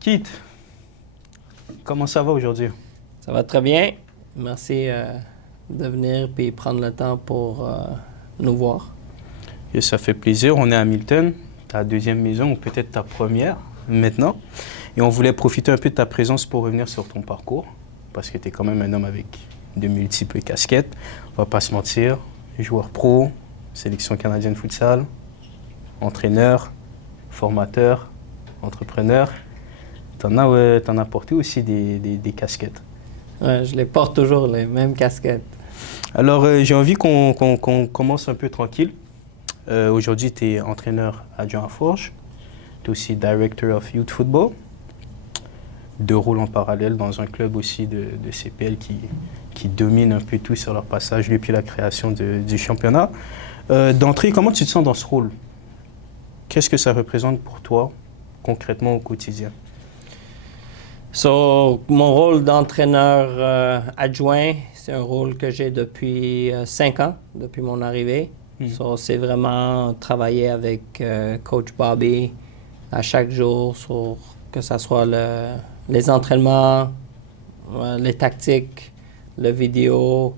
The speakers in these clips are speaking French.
Keith, comment ça va aujourd'hui? Ça va très bien. Merci de venir et prendre le temps pour nous voir. Et ça fait plaisir. On est à Hamilton, ta deuxième maison ou peut-être ta première maintenant. Et on voulait profiter un peu de ta présence pour revenir sur ton parcours parce que tu es quand même un homme avec de multiples casquettes. On va pas se mentir. Joueur pro, sélection canadienne futsal, entraîneur, formateur, entrepreneur. T'en as porté aussi des casquettes. Ouais, je les porte toujours, les mêmes casquettes. Alors, j'ai envie qu'on commence un peu tranquille. Aujourd'hui, tu es entraîneur adjoint à Forge. Tu es aussi Director of Youth Football. 2 rôles en parallèle dans un club aussi de CPL qui domine un peu tout sur leur passage depuis la création du championnat. D'entrée, comment tu te sens dans ce rôle? Qu'est-ce que ça représente pour toi concrètement au quotidien? Mon rôle d'entraîneur adjoint, c'est un rôle que j'ai depuis 5 ans, depuis mon arrivée. C'est vraiment travailler avec Coach Bobby à chaque jour, que ce soit les entraînements, les tactiques, le vidéo,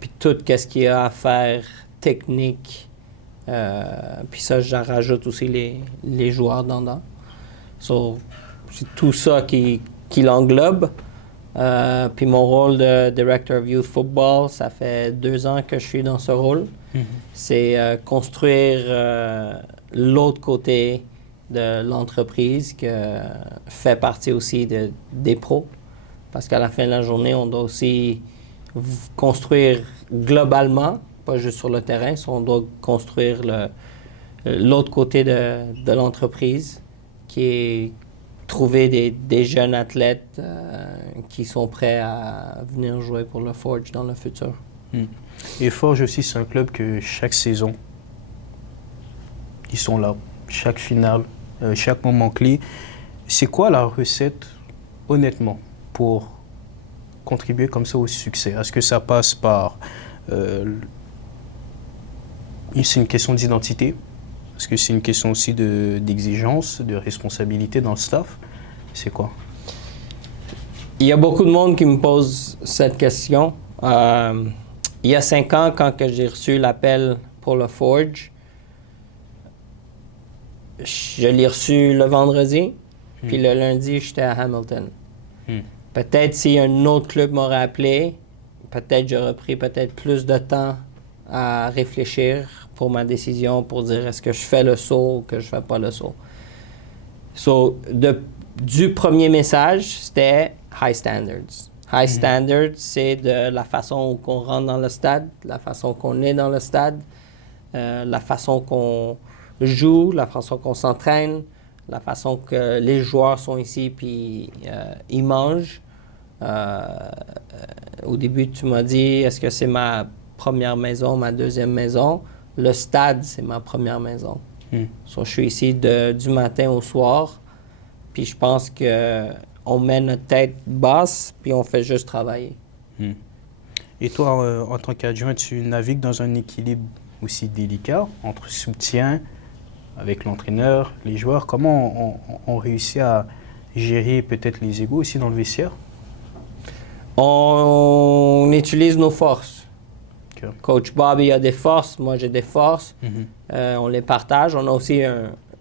puis tout ce qu'il y a à faire technique. Puis ça, j'en rajoute aussi les joueurs dedans. C'est tout ça qui l'englobe. Puis mon rôle de Director of Youth Football, ça fait 2 ans que je suis dans ce rôle. C'est construire l'autre côté de l'entreprise qui fait partie aussi des pros. Parce qu'à la fin de la journée, on doit aussi construire globalement, pas juste sur le terrain, on doit construire l'autre côté de l'entreprise qui est trouver des jeunes athlètes qui sont prêts à venir jouer pour le Forge dans le futur. Et Forge aussi, c'est un club que chaque saison, ils sont là. Chaque finale, chaque moment clé. C'est quoi la recette, honnêtement, pour contribuer comme ça au succès? Est-ce que ça passe par... c'est une question d'identité? Est-ce que c'est une question aussi d'exigence, de responsabilité dans le staff? C'est quoi? Il y a beaucoup de monde qui me pose cette question. Il y a 5 ans, quand j'ai reçu l'appel pour le Forge, je l'ai reçu le vendredi, puis le lundi, j'étais à Hamilton. Peut-être si un autre club m'aurait appelé, peut-être j'aurais pris peut-être plus de temps à réfléchir pour ma décision, pour dire est-ce que je fais le saut ou que je fais pas le saut. Du premier message, c'était high standards. High standards, c'est de la façon qu'on rentre dans le stade, la façon qu'on est dans le stade, la façon qu'on joue, la façon qu'on s'entraîne, la façon que les joueurs sont ici puis ils mangent. Au début, tu m'as dit, est-ce que c'est ma première maison, ma deuxième maison? Le stade, c'est ma première maison. Je suis ici du matin au soir, puis je pense qu'on met notre tête basse, puis on fait juste travailler. Et toi, en tant qu'adjoint, tu navigues dans un équilibre aussi délicat entre soutien avec l'entraîneur, les joueurs. Comment on réussit à gérer peut-être les égos aussi dans le vestiaire? On utilise nos forces. Okay. Coach Bobby a des forces, moi j'ai des forces. On les partage. On a aussi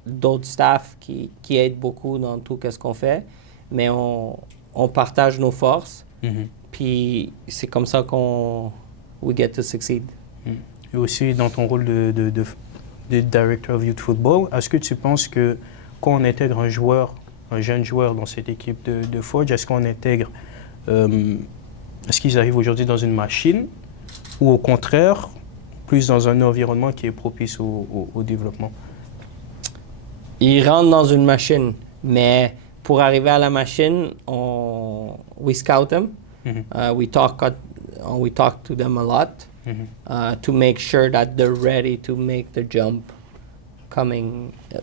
d'autres staff qui aident beaucoup dans tout ce qu'on fait. Mais on partage nos forces. Puis c'est comme ça we get to succeed. Et aussi dans ton rôle de Director of Youth Football, est-ce que tu penses que quand on intègre un jeune joueur dans cette équipe de Forge, est-ce qu'on intègre... est-ce qu'ils arrivent aujourd'hui dans une machine ou au contraire, plus dans un environnement qui est propice au développement? Ils rentrent dans une machine, mais pour arriver à la machine, we scout them. We talk to them a lot to make sure that they're ready to make the jump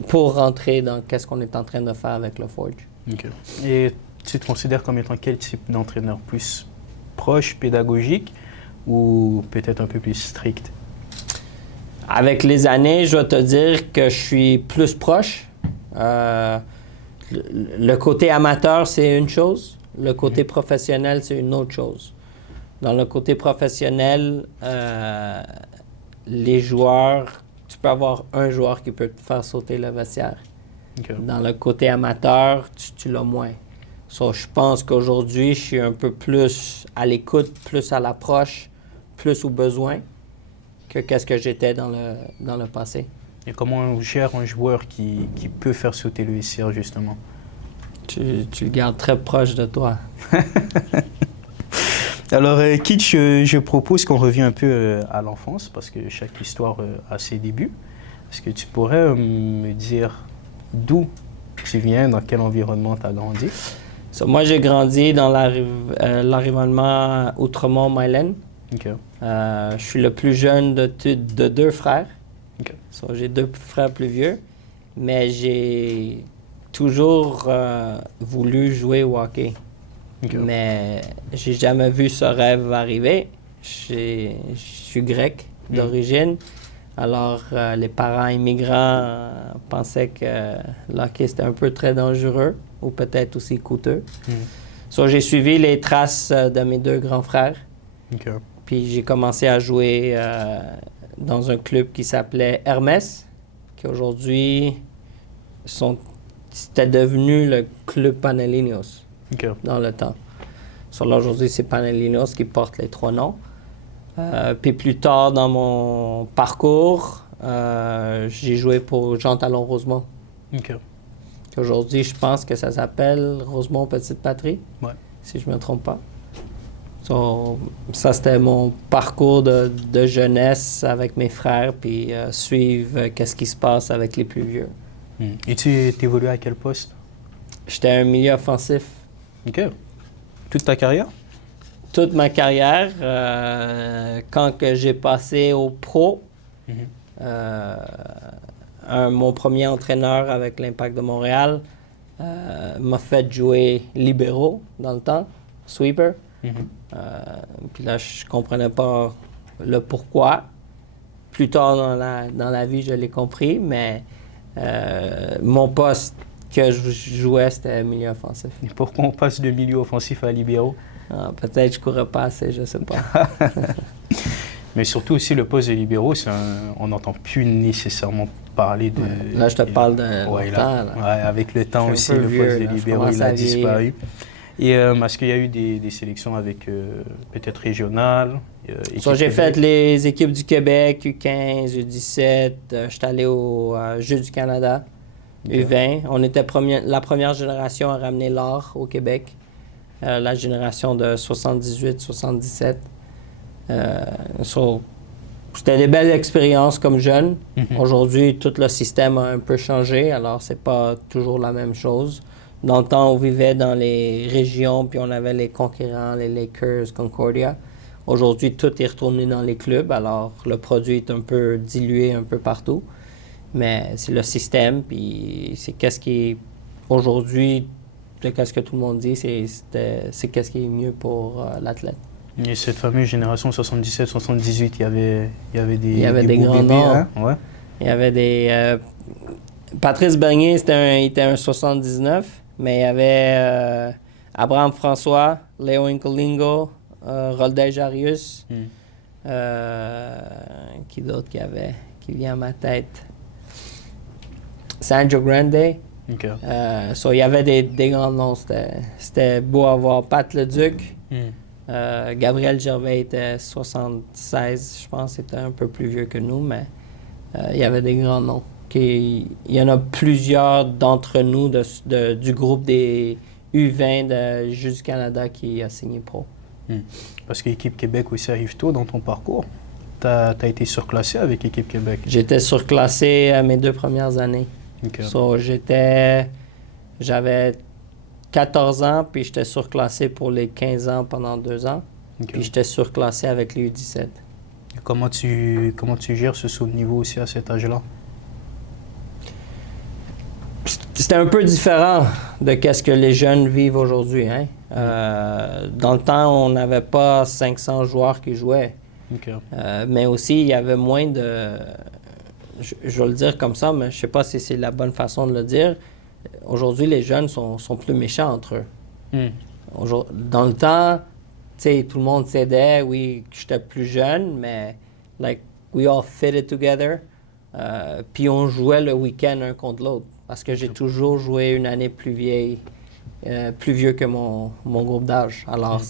pour rentrer dans qu'est-ce qu'on est en train de faire avec le Forge. Okay. Et tu te considères comme étant quel type d'entraîneur? Plus proche, pédagogique ou peut-être un peu plus strict? Avec les années, je dois te dire que je suis plus proche. Le côté amateur, c'est une chose. Le côté professionnel, c'est une autre chose. Dans le côté professionnel, les joueurs, tu peux avoir un joueur qui peut te faire sauter le vestiaire. Okay. Dans le côté amateur, tu l'as moins. So, je pense qu'aujourd'hui, je suis un peu plus à l'écoute, plus à l'approche, plus au besoin que qu'est-ce que j'étais dans le passé. Et comment on gère un joueur qui peut faire sauter le vestiaire, justement? Tu le gardes très proche de toi. Alors, Kitch, je propose qu'on revienne un peu à l'enfance, parce que chaque histoire a ses débuts. Est-ce que tu pourrais me dire d'où tu viens, dans quel environnement tu as grandi? So, moi, j'ai grandi dans l'environnement Outremont-Mylène. Okay. Je suis le plus jeune de deux frères. Okay. So, j'ai deux frères plus vieux, mais j'ai toujours voulu jouer au hockey. Okay. Mais j'ai jamais vu ce rêve arriver. Je suis grec d'origine. Alors, les parents immigrants pensaient que le hockey c'était un peu très dangereux ou peut-être aussi coûteux. So, j'ai suivi les traces de mes deux grands frères. Okay. Puis j'ai commencé à jouer dans un club qui s'appelait Hermès, qui aujourd'hui c'était devenu le club Panellinos dans le temps. So, là, aujourd'hui, c'est Panellinos qui porte les trois noms. Puis plus tard dans mon parcours, j'ai joué pour Jean Talon Rosemont. Okay. Aujourd'hui, je pense que ça s'appelle Rosemont Petite Patrie, Ouais. si je ne me trompe pas. So, ça, c'était mon parcours de jeunesse avec mes frères, puis suivre qu'est-ce qui se passe avec les plus vieux. Et tu évoluais à quel poste? J'étais un milieu offensif. OK. Toute ta carrière? Toute ma carrière, quand que j'ai passé au pro, mon premier entraîneur avec l'Impact de Montréal m'a fait jouer libéraux dans le temps, sweeper. Puis là, je comprenais pas le pourquoi. Plus tard dans la vie, je l'ai compris, mais mon poste que je jouais, c'était milieu offensif. Et pourquoi on passe de milieu offensif à libéraux? Peut-être je courais pas assez, je sais pas. Mais surtout aussi, le poste de libéraux, on n'entend plus nécessairement parler de... Là, je te parle de ouais, temps. Ouais, avec le temps aussi, le vieux, poste de là, libéraux, il a disparu. Et est-ce qu'il y a eu des sélections avec peut-être régionales? J'ai fait les équipes du Québec, U15, U17. J'étais allé au Jeux du Canada, U20. On était la première génération à ramener l'or au Québec. La génération de 78-77. C'était des belles expériences comme jeune. Aujourd'hui, tout le système a un peu changé, alors c'est pas toujours la même chose. Dans le temps, on vivait dans les régions, puis on avait les conquérants, les Lakers, Concordia. Aujourd'hui, tout est retourné dans les clubs, alors le produit est un peu dilué un peu partout. Mais c'est le système, puis c'est qu'est-ce qui est aujourd'hui, qu'est-ce que tout le monde dit, c'est qu'est-ce qui est mieux pour l'athlète. Et cette fameuse génération 77-78, il y avait des beaux grands bébés, noms. hein? Ouais. Il y avait des... Patrice Bernier, il était un 79, mais il y avait Abraham François, Léo Incolingo, Rolday Jarius. Qui d'autre qu'il y avait qui vient à ma tête? Sandro Grande. Okay. Il y avait des grands noms. C'était beau à voir. Pat Leduc. Gabriel Gervais était 76, je pense. C'était un peu plus vieux que nous, mais il y avait des grands noms. Il y en a plusieurs d'entre nous du groupe des U20 de Jeux du Canada qui a signé pro. Parce que l'Équipe Québec aussi arrive tôt dans ton parcours. Tu as été surclassé avec l'Équipe Québec. J'étais surclassé à mes 2 premières années. Okay. J'avais 14 ans, puis j'étais surclassé pour les 15 ans pendant 2 ans. Okay. Puis j'étais surclassé avec les U17. Comment tu gères ce saut de niveau aussi à cet âge-là? C'était un peu différent de ce que les jeunes vivent aujourd'hui. Hein? Dans le temps, on n'avait pas 500 joueurs qui jouaient. OK. Mais aussi, il y avait moins de... Je vais le dire comme ça, mais je ne sais pas si c'est la bonne façon de le dire. Aujourd'hui, les jeunes sont plus méchants entre eux. Dans le temps, tu sais, tout le monde s'aidait. Oui, j'étais plus jeune, mais like, we all fitted together. Puis on jouait le week-end un contre l'autre. Parce que j'ai toujours joué une année plus vieille, plus vieux que mon groupe d'âge. Alors,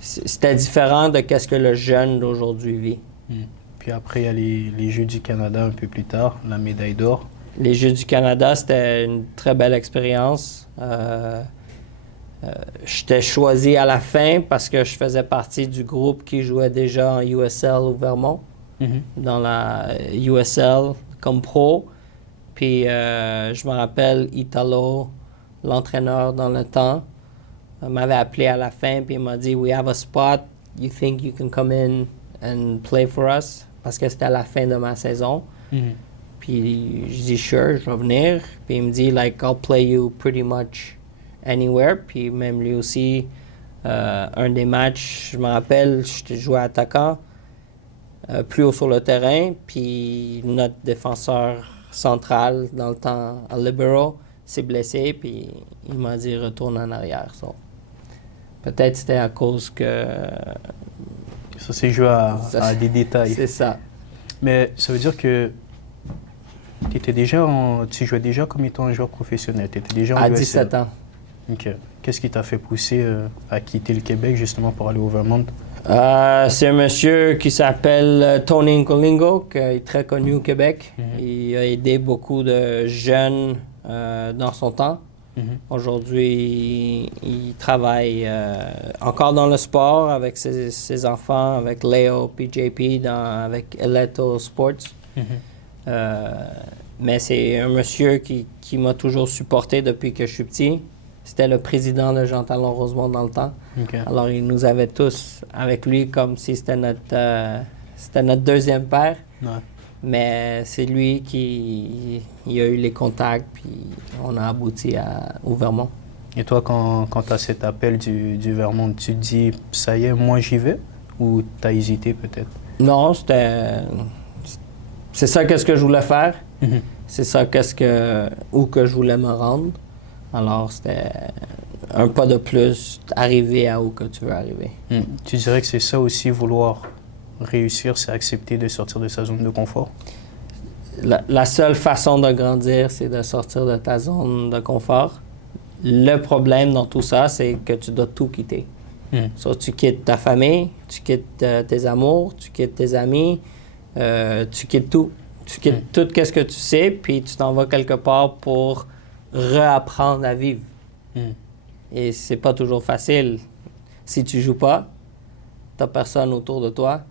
c'était différent de ce que le jeune d'aujourd'hui vit. Puis après, il y a les Jeux du Canada un peu plus tard, la médaille d'or. Les Jeux du Canada, c'était une très belle expérience. J'étais choisi à la fin parce que je faisais partie du groupe qui jouait déjà en USL au Vermont, dans la USL comme pro. Puis je me rappelle, Italo, l'entraîneur dans le temps, m'avait appelé à la fin puis il m'a dit « We have a spot. You think you can come in and play for us? » Parce que c'était à la fin de ma saison. Puis je dis « Sure, je vais venir. » Puis il me dit « Like, I'll play you pretty much anywhere. » Puis même lui aussi, un des matchs, je me rappelle, je jouais attaquant, plus haut sur le terrain. Puis notre défenseur central dans le temps à Libero s'est blessé, puis il m'a dit retourne en arrière. So, peut-être c'était à cause que... Ça s'est joué à des détails. C'est ça. Mais ça veut dire que tu jouais déjà comme étant un joueur professionnel. Tu étais déjà en à USL. 17 ans. OK. Qu'est-ce qui t'a fait pousser à quitter le Québec justement pour aller au Vermont? C'est un monsieur qui s'appelle Tony Nkolingo, qui est très connu au Québec. Il a aidé beaucoup de jeunes dans son temps. Aujourd'hui, il travaille encore dans le sport avec ses enfants, avec Léo et JP, avec Eleto Sports. Mais c'est un monsieur qui m'a toujours supporté depuis que je suis petit. C'était le président de Jean Talon Rosemont dans le temps. Okay. Alors, il nous avait tous avec lui comme si c'était notre deuxième père. Ouais. Mais c'est lui qui a eu les contacts, puis on a abouti au Vermont. Et toi, quand tu as cet appel du Vermont, tu te dis « ça y est, moi j'y vais » ou tu as hésité peut-être? Non, c'est ça qu'est-ce que je voulais faire. C'est ça où que je voulais me rendre. Alors, c'était un pas de plus, arriver à où que tu veux arriver. Tu dirais que c'est ça aussi, vouloir réussir, c'est accepter de sortir de sa zone de confort? La seule façon de grandir, c'est de sortir de ta zone de confort. Le problème dans tout ça, c'est que tu dois tout quitter. So, tu quittes ta famille, tu quittes tes amours, tu quittes tes amis, tu quittes tout. Tu quittes tout ce que tu sais, puis tu t'en vas quelque part pour réapprendre à vivre. Et c'est pas toujours facile. Si tu joues pas, t'as personne autour de toi.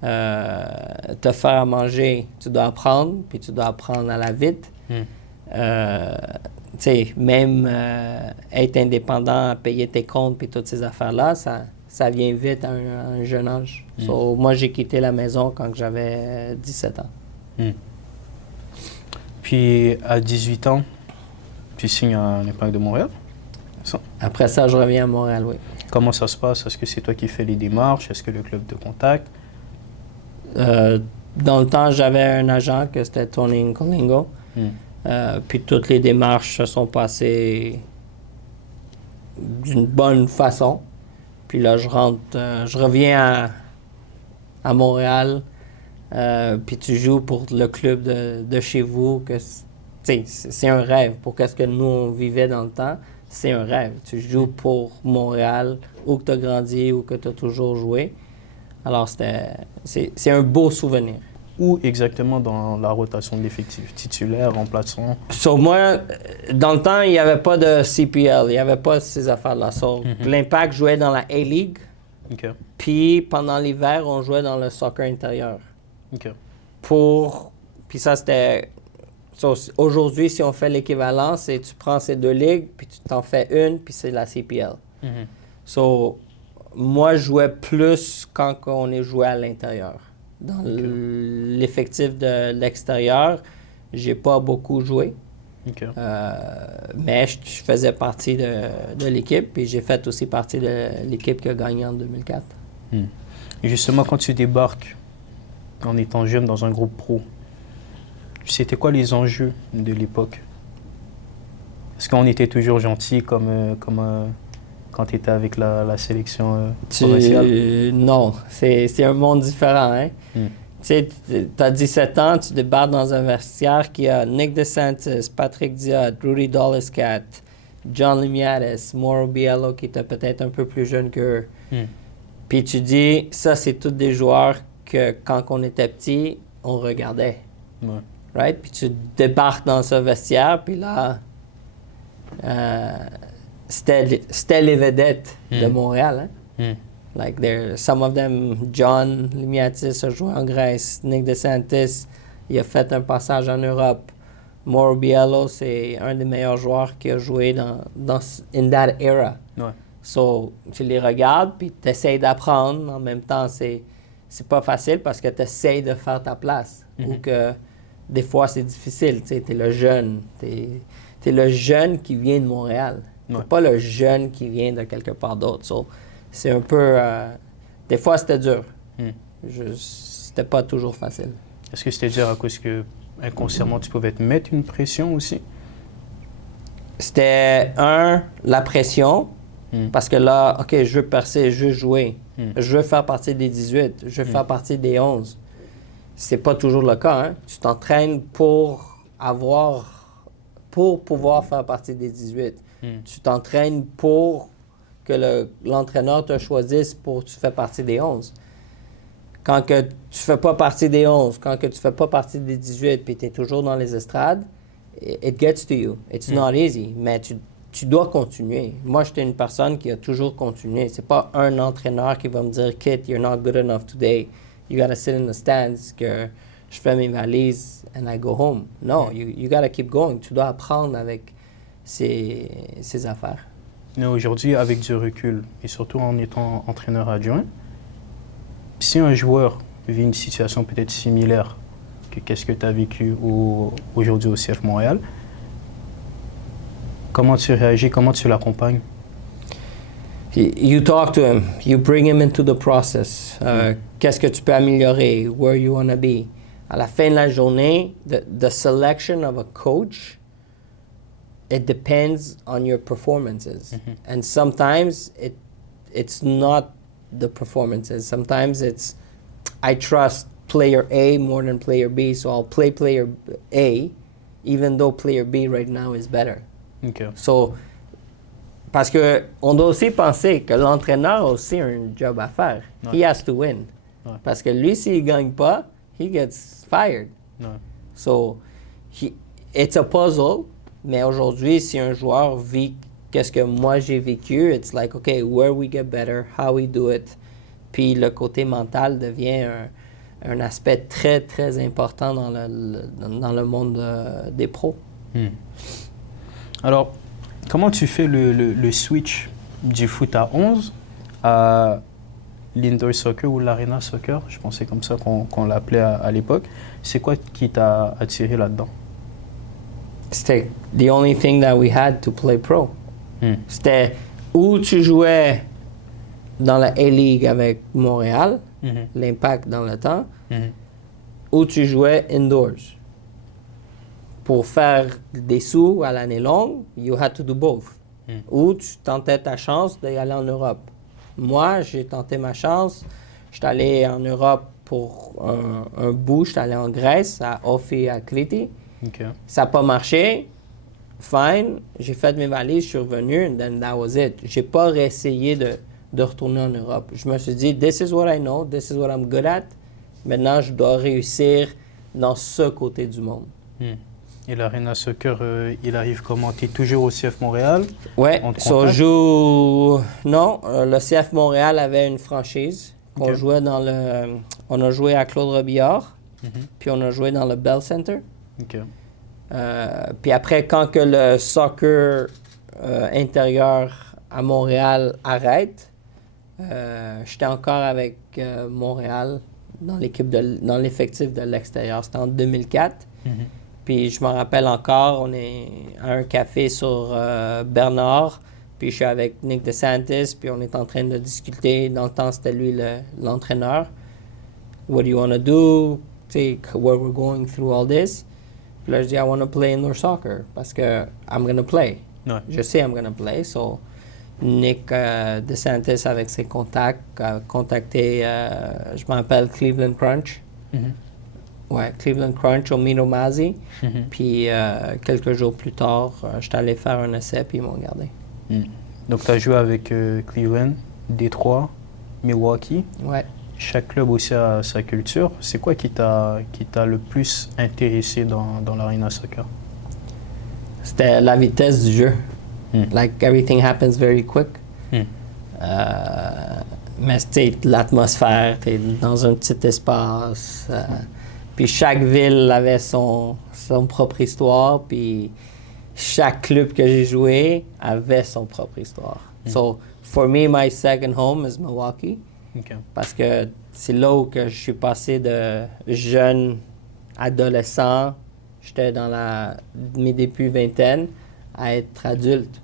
Te faire à manger, tu dois apprendre, puis tu dois apprendre à la vite. Tu sais, même être indépendant, payer tes comptes, puis toutes ces affaires-là, ça vient vite à un jeune âge. So, moi, j'ai quitté la maison quand j'avais 17 ans. Puis, à 18 ans, tu signes à l'Impact de Montréal? Ça. Après ça, je reviens à Montréal, oui. Comment ça se passe? Est-ce que c'est toi qui fais les démarches? Est-ce que le club te contacte? Dans le temps, j'avais un agent que c'était Tony Nkolingo. Puis toutes les démarches se sont passées d'une bonne façon. Puis là, je reviens à Montréal. Puis tu joues pour le club de chez vous. C'est un rêve. Pour ce que nous, on vivait dans le temps, c'est un rêve. Tu joues pour Montréal, où que tu as grandi, où que tu as toujours joué. Alors, c'est un beau souvenir. Où exactement dans la rotation de l'effectif? Titulaire, remplaçant? So, moi, dans le temps, il n'y avait pas de CPL, il n'y avait pas ces affaires-là. So, l'Impact jouait dans la A-League. Okay. Puis, pendant l'hiver, on jouait dans le soccer intérieur. Okay. Puis ça, c'était... So, aujourd'hui, si on fait l'équivalent, c'est tu prends ces deux ligues, puis tu t'en fais une, puis c'est la CPL. So, moi, je jouais plus quand on est joué à l'intérieur. Dans l'effectif de l'extérieur, j'ai pas beaucoup joué. OK. Mais je faisais partie de l'équipe, puis j'ai fait aussi partie de l'équipe qui a gagné en 2004. Et justement, quand tu débarques en étant jeune dans un groupe pro, c'était quoi les enjeux de l'époque? Est-ce qu'on était toujours gentil comme quand tu étais avec la sélection provinciale? Non, c'est un monde différent. Hein? Mm. Tu sais, tu as 17 ans, tu débarques dans un vestiaire qui a Nick DeSantis, Patrick Diot, Rudy Dolliscat, John Limiatis, Mauro Biello qui était peut-être un peu plus jeune qu'eux. Puis tu dis, ça c'est tous des joueurs que quand on était petit, on regardait. Ouais. Right? Puis tu débarques dans ce vestiaire, puis là, c'était les vedettes de Montréal. Hein? Like, some of them, John Limiatis a joué en Grèce, Nick DeSantis, il a fait un passage en Europe. Mauro Biello, c'est un des meilleurs joueurs qui a joué in that era. Ouais. So, tu les regardes, puis tu essaies d'apprendre. En même temps, c'est pas facile parce que tu essaies de faire ta place. Ou que des fois, c'est difficile. Tu es le jeune. T'es le jeune qui vient de Montréal. Ouais. T'es pas le jeune qui vient de quelque part d'autre. So, c'est un peu... des fois, c'était dur. C'était pas toujours facile. Est-ce que c'était dur à cause que inconsciemment tu pouvais te mettre une pression aussi? C'était la pression. Parce que là, OK, je veux percer, je veux jouer. Je veux faire partie des 18. Je veux faire partie des 11. C'est pas toujours le cas. Hein? Tu t'entraînes pour pouvoir faire partie des 18. Tu t'entraînes pour que l'entraîneur te choisisse pour que tu fais partie des 11. Quand que tu fais pas partie des 11, quand que tu fais pas partie des 18, puis tu es toujours dans les estrades, it gets to you. It's not easy, mais tu dois continuer. Moi, j'étais une personne qui a toujours continué. C'est pas un entraîneur qui va me dire « Kit, you're not good enough today. You gotta sit in the stands. » que je fais mes valises and I go home. Non, you gotta keep going. Tu dois apprendre avec ces affaires. Mais aujourd'hui, avec du recul, et surtout en étant entraîneur adjoint, si un joueur vit une situation peut-être similaire que qu'est-ce que tu as vécu aujourd'hui au CF Montréal, comment tu réagis, comment tu l'accompagnes? You talk to him, you bring him into the process. Qu'est-ce que tu peux améliorer? Where you want to be? À la fin de la journée, the selection of a coach, it depends on your performances. And sometimes it's not the performances. Sometimes it's, I trust player A more than player B, so I'll play player A, even though player B right now is better. Okay. So, parce que on doit aussi penser que l'entraîneur a aussi un job à faire. Ouais. He has to win. Ouais. Parce que lui, s'il gagne pas, he gets fired. Ouais. So, it's a puzzle, mais aujourd'hui, si un joueur vit qu'est-ce que moi j'ai vécu, it's like, okay, where we get better, how we do it. Puis le côté mental devient un aspect très, très important dans le monde des pros. Alors, comment tu fais le switch du foot à 11 à l'indoor soccer ou l'arena soccer? Je pensais comme ça qu'on l'appelait à l'époque. C'est quoi qui t'a attiré là-dedans? C'était the only thing that we had to play pro. C'était où tu jouais dans la A-League avec Montréal, l'Impact dans le temps, où tu jouais indoors. Pour faire des sous à l'année longue, you had to do both. Ou tu tentais ta chance d'y aller en Europe. Moi, j'ai tenté ma chance. J'étais allé en Europe pour un bout. J'étais allé en Grèce, à Ofi, à Kriti. Okay. Ça n'a pas marché. Fine. J'ai fait mes valises, je suis revenu, and then that was it. J'ai pas réessayé de retourner en Europe. Je me suis dit, this is what I know, this is what I'm good at. Maintenant, je dois réussir dans ce côté du monde. Et l'Arena Soccer, il arrive comment? Tu es toujours au CF Montréal? Oui, non, le CF Montréal avait une franchise. Okay. On a joué à Claude Robillard, puis on a joué dans le Bell Center. Okay. Puis après, quand que le soccer intérieur à Montréal arrête, j'étais encore avec Montréal dans l'effectif de l'extérieur. C'était en 2004. Puis je me rappelle encore, on est à un café sur Bernard, puis je suis avec Nick DeSantis, puis on est en train de discuter. Dans le temps, c'était lui l'entraîneur. What do you want to do? Tu sais, where we're going through all this. Puis là, je dis, I want to play indoor soccer parce que I'm going to play. Ouais. Je sais I'm going to play. So, Nick DeSantis, avec ses contacts, a contacté, je m'appelle Cleveland Crunch. Ouais, Cleveland Crunch au Mino Mazzi. Puis quelques jours plus tard, j'étais allé faire un essai, puis ils m'ont gardé. Donc, tu as joué avec Cleveland, Détroit, Milwaukee. Ouais. Chaque club aussi a sa culture. C'est quoi qui t'a le plus intéressé dans l'Arena Soccer? C'était la vitesse du jeu. Like, everything happens very quick. Mais tu sais, l'atmosphère, tu es dans un petit espace. Puis chaque ville avait son propre histoire. Puis chaque club que j'ai joué avait son propre histoire. So, for me, my second home is Milwaukee. Okay. Parce que c'est là où que je suis passé de jeune adolescent, j'étais dans mes débuts vingtaine, à être adulte.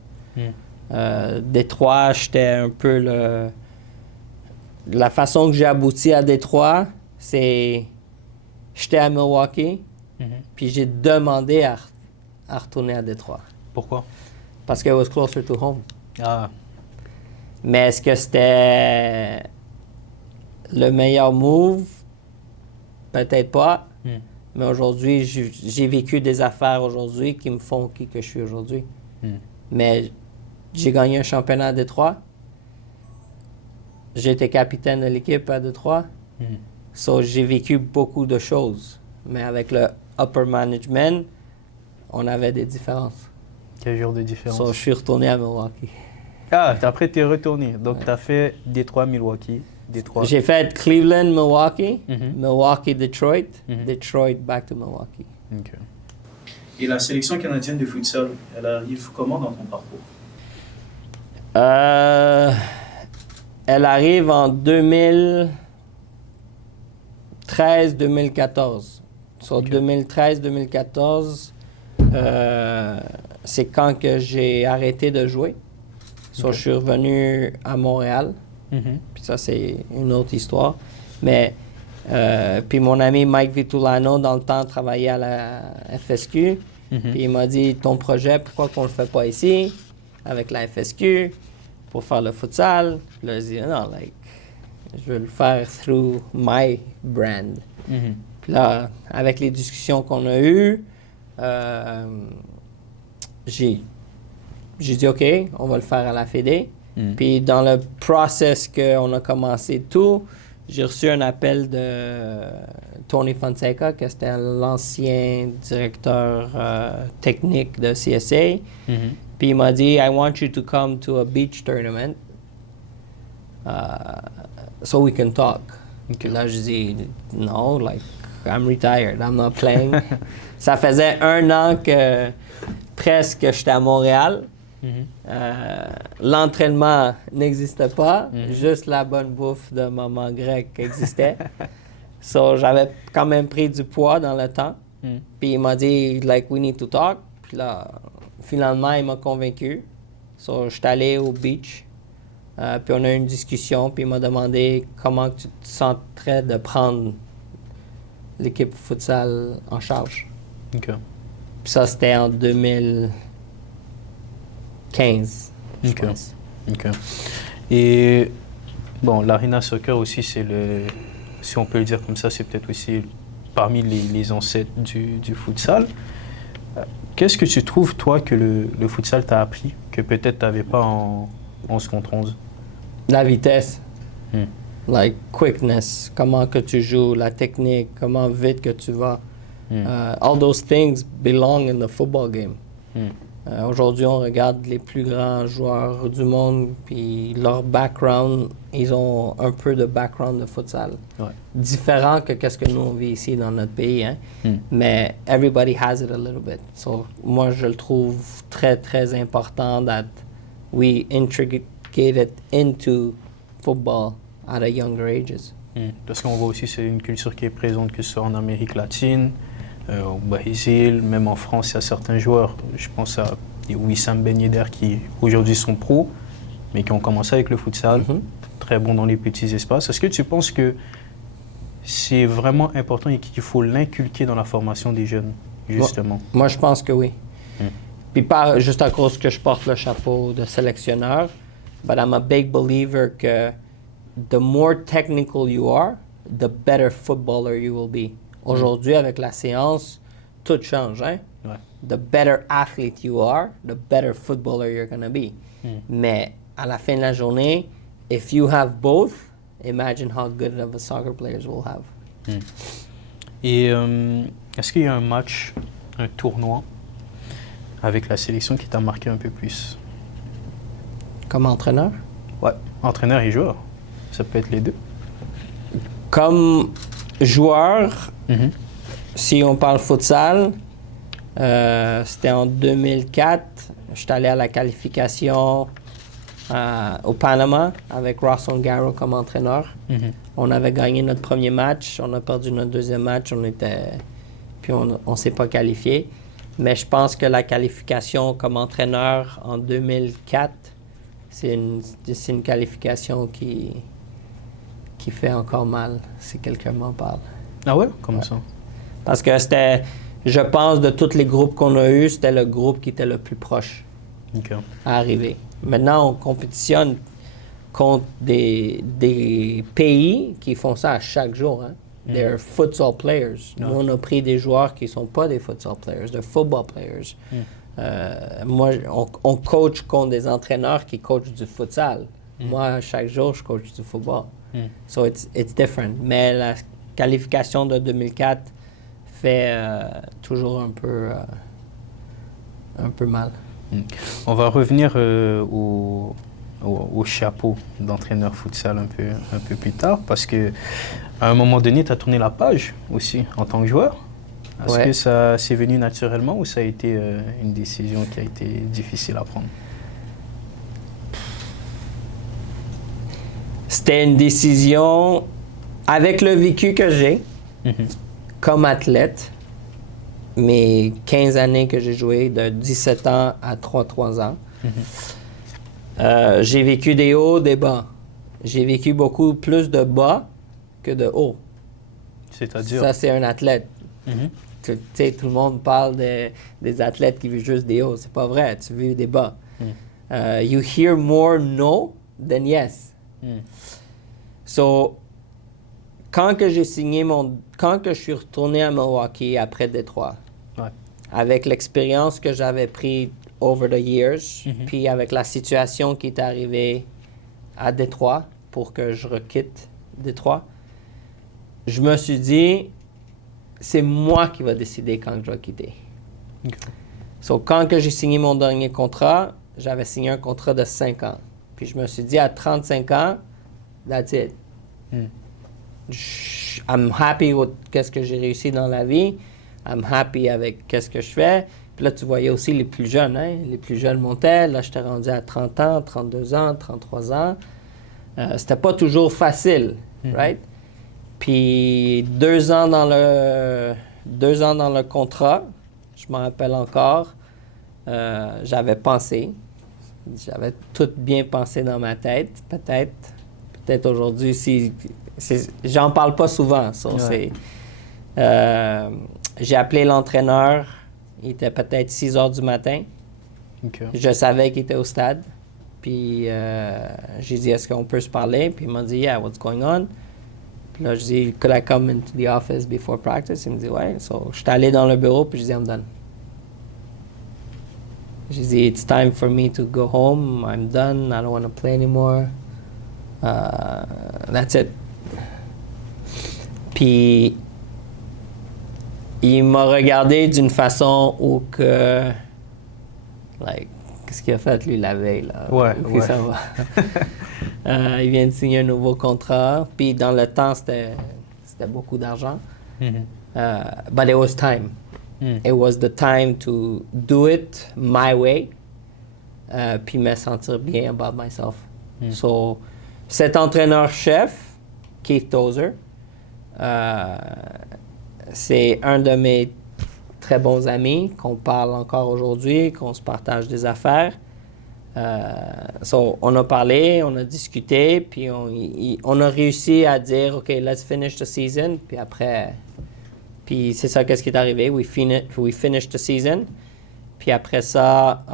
Détroit, j'étais un peu la façon que j'ai abouti à Détroit, c'est j'étais à Milwaukee, puis j'ai demandé à retourner à Détroit. Pourquoi? Parce que it was closer to home. Ah. Mais est-ce que c'était le meilleur move? Peut-être pas. Mais aujourd'hui, j'ai vécu des affaires aujourd'hui qui me font qui que je suis aujourd'hui. Mais j'ai gagné un championnat à Détroit. J'ai été capitaine de l'équipe à Détroit. So, j'ai vécu beaucoup de choses. Mais avec le upper management, on avait des différences. Quel genre de différence? So, je suis retourné à Milwaukee. Ah, après, tu es retourné. Donc, tu as fait Détroit, Milwaukee. Détroit. J'ai fait Cleveland, Milwaukee, Milwaukee, Detroit, Detroit, back to Milwaukee. Okay. Et la sélection canadienne de futsal, elle arrive comment dans ton parcours? Elle arrive en 2013-2014. Sur 2013-2014, c'est quand que j'ai arrêté de jouer. So, je suis revenu à Montréal. Puis ça, c'est une autre histoire. Mais, puis mon ami Mike Vitulano, dans le temps, travaillait à la FSQ. Puis il m'a dit, ton projet, pourquoi qu'on le fait pas ici, avec la FSQ, pour faire le futsal? Puis là, je dis, non, like, je veux le faire through my brand. Puis là, avec les discussions qu'on a eues, j'ai dit, OK, on va le faire à la Fédé. Puis dans le process qu'on a commencé tout, j'ai reçu un appel de Tony Fonseca, qui était l'ancien directeur technique de CSA. Puis il m'a dit, I want you to come to a beach tournament so we can talk. Okay. Là, je dis, no, like, I'm retired, I'm not playing. Ça faisait 1 an que presque j'étais à Montréal. L'entraînement n'existait pas, juste la bonne bouffe de maman grecque existait. So, j'avais quand même pris du poids dans le temps. Puis il m'a dit, like, we need to talk. Puis là, finalement, il m'a convaincu. So, je suis allé au beach. Puis on a eu une discussion. Puis il m'a demandé comment tu te sentirais de prendre l'équipe futsal en charge. Okay. Puis ça, c'était en 2015, je pense. OK. Et bon, l'Arena Soccer aussi, c'est si on peut le dire comme ça, c'est peut-être aussi parmi les ancêtres du futsal. Qu'est-ce que tu trouves, toi, que le futsal t'a appris, que peut-être tu n'avais pas en 11 contre 11? La vitesse. Like, quickness. Comment que tu joues, la technique, comment vite que tu vas. All those things belong in the football game. Aujourd'hui, on regarde les plus grands joueurs du monde, puis leur background, ils ont un peu de background de futsal. Ouais. Différent que qu'est-ce que nous, on vit ici dans notre pays. Hein? Mais everybody has it a little bit. So, moi, je le trouve très, très important that we integrate it into football at a younger ages. Parce qu'on voit aussi c'est une culture qui est présente, que ce soit en Amérique latine, au Brésil, même en France, il y a certains joueurs. Je pense à Wissam Ben Yedder qui aujourd'hui sont pros, mais qui ont commencé avec le futsal, très bons dans les petits espaces. Est-ce que tu penses que c'est vraiment important et qu'il faut l'inculquer dans la formation des jeunes, justement? Moi, je pense que oui. Puis pas juste à cause que je porte le chapeau de sélectionneur, but I'm a big believer que the more technical you are, the better footballer you will be. Aujourd'hui, avec la séance, tout change, hein? Ouais. The better athlete you are, the better footballer you're going to be. Mais à la fin de la journée, if you have both, imagine how good of a soccer players we'll have. Et est-ce qu'il y a un match, un tournoi avec la sélection qui t'a marqué un peu plus? Comme entraîneur? Ouais, entraîneur et joueur. Ça peut être les deux. Comme joueur, si on parle futsal, c'était en 2004. Je suis allé à la qualification au Panama avec Ross Ongaro comme entraîneur. On avait gagné notre premier match, on a perdu notre deuxième match, puis on s'est pas qualifié. Mais je pense que la qualification comme entraîneur en 2004, c'est une qualification qui fait encore mal si quelqu'un m'en parle. Ah ouais? Comment ça? Parce que c'était, je pense, de tous les groupes qu'on a eus, c'était le groupe qui était le plus proche à arriver. Maintenant, on compétitionne contre des pays qui font ça à chaque jour. Hein? They're futsal players. Nous, on a pris des joueurs qui ne sont pas des futsal players, they're football players. Moi, on coach contre des entraîneurs qui coachent du futsal. Moi, chaque jour, je coach du football. So it's different. Mais la qualification de 2004 fait toujours un peu mal. On va revenir au chapeau d'entraîneur futsal un peu plus tard, parce que à un moment donné, tu as tourné la page aussi en tant que joueur. Est-ce que ça s'est venu naturellement ou ça a été une décision qui a été difficile à prendre? C'était une décision avec le vécu que j'ai comme athlète, mes 15 années que j'ai joué, de 17 ans à 33 ans. J'ai vécu des hauts, des bas. J'ai vécu beaucoup plus de bas que de hauts. C'est-à-dire? Ça, c'est un athlète. Tu sais, tout le monde parle des athlètes qui vivent juste des hauts. C'est pas vrai, tu vis des bas. You hear more no than yes. So, quand que je suis retourné à Milwaukee après Détroit, avec l'expérience que j'avais prise over the years, puis avec la situation qui est arrivée à Détroit pour que je requitte Détroit, je me suis dit, c'est moi qui va décider quand je vais quitter. So, quand que j'ai signé mon dernier contrat, j'avais signé un contrat de 5 ans. Puis je me suis dit, à 35 ans, that's it. I'm happy with qu'est-ce que j'ai réussi dans la vie. I'm happy avec qu'est-ce que je fais. Puis là, tu voyais aussi les plus jeunes. Hein? Les plus jeunes montaient. Là, j'étais rendu à 30 ans, 32 ans, 33 ans. C'était pas toujours facile, right? Puis 2 ans dans le contrat, je m'en rappelle encore, j'avais pensé. J'avais tout bien pensé dans ma tête, peut-être aujourd'hui, j'en parle pas souvent. J'ai appelé l'entraîneur, il était peut-être 6 heures du matin. Je savais qu'il était au stade. Puis j'ai dit, est-ce qu'on peut se parler? Puis il m'a dit, yeah, what's going on? Puis là, je dis, could I come into the office before practice? Il me dit, ouais. So, je suis allé dans le bureau, puis je dis, I'm done. J'ai dit, it's time for me to go home. I'm done. I don't want to play anymore. That's it. Puis, il m'a regardé d'une façon où que... Like, qu'est-ce qu'il a fait, lui, la veille, là? Ouais. Ça va. Il vient de signer un nouveau contrat. Puis, dans le temps, c'était beaucoup d'argent. But it was time. It was the time to do it my way, puis me sentir bien about myself. So, cet entraîneur-chef, Keith Tozer, c'est un de mes très bons amis, qu'on parle encore aujourd'hui, qu'on se partage des affaires. On a parlé, on a discuté, puis on a réussi à dire, OK, let's finish the season. Puis après, c'est ça qu'est-ce qui est arrivé. We finished the season. Puis après ça,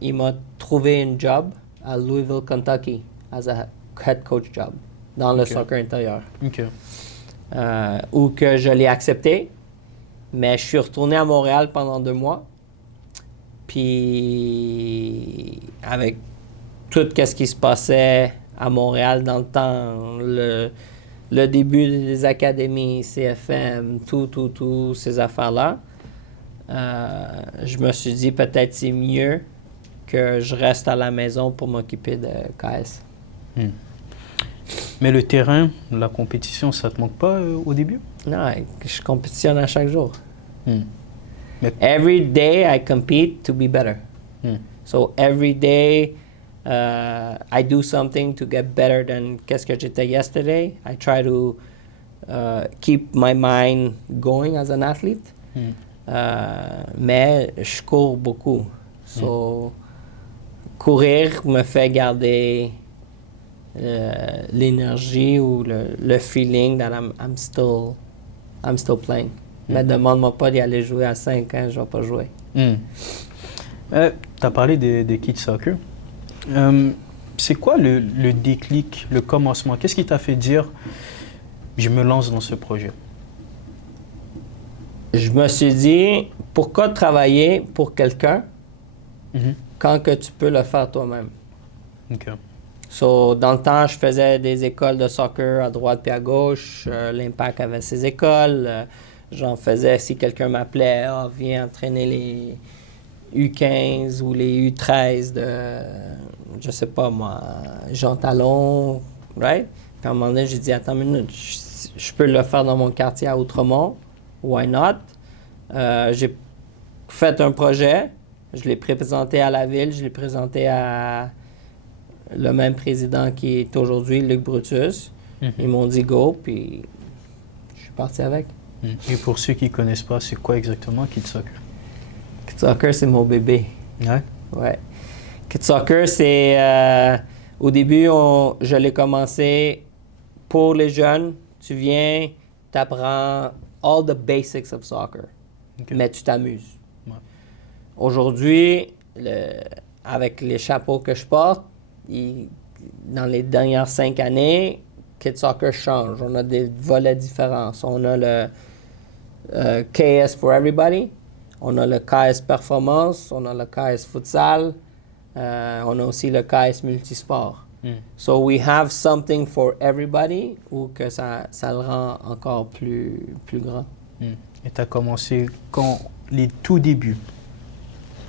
il m'a trouvé un job à Louisville, Kentucky, as a head coach job, dans le soccer intérieur. OK. Où que je l'ai accepté, mais je suis retourné à Montréal pendant 2 mois. Puis, avec tout ce qui se passait à Montréal dans le temps, le début des académies, CFM, tout ces affaires-là, je me suis dit peut-être c'est mieux que je reste à la maison pour m'occuper de KS. Mais le terrain, la compétition, ça te manque pas au début? Non, je compétitionne à chaque jour. Mais... Every day I compete to be better. So every day I do something to get better than qu'est-ce que j'étais yesterday. I try to keep my mind going as an athlete. Mais je cours beaucoup. So courir me fait garder l'énergie ou le feeling that I'm still playing. Mais demande-moi pas d'y aller jouer à 5 ans, je vais pas jouer. Tu as parlé de kids soccer. C'est quoi le déclic, le commencement? Qu'est-ce qui t'a fait dire je me lance dans ce projet? Je me suis dit, pourquoi travailler pour quelqu'un quand que tu peux le faire toi-même? OK. So, dans le temps, je faisais des écoles de soccer à droite et à gauche. L'Impact avait ses écoles. J'en faisais si quelqu'un m'appelait, viens entraîner les U15 ou les U13 de, je sais pas moi, Jean Talon, right? Puis à un moment donné, j'ai dit, attends une minute, je peux le faire dans mon quartier à Outremont, why not? J'ai fait un projet, je l'ai présenté à la ville, je l'ai présenté à le même président qui est aujourd'hui, Luc Brutus. Ils m'ont dit go, puis je suis parti avec. Et pour ceux qui ne connaissent pas, c'est quoi exactement Kids Soccer? Kids Soccer, c'est mon bébé. Ouais. Kids Soccer, c'est... au début, je l'ai commencé pour les jeunes. Tu viens, tu apprends all the basics of soccer, mais tu t'amuses. Ouais. Aujourd'hui, avec les chapeaux que je porte, dans les dernières 5 années, Kids Soccer change. On a des volets différents. On a le KS for Everybody, on a le KS Performance, on a le KS Futsal, on a aussi le KS Multisport. So we have something for everybody, ou que ça le rend encore plus grand. Et tu as commencé quand les tout débuts?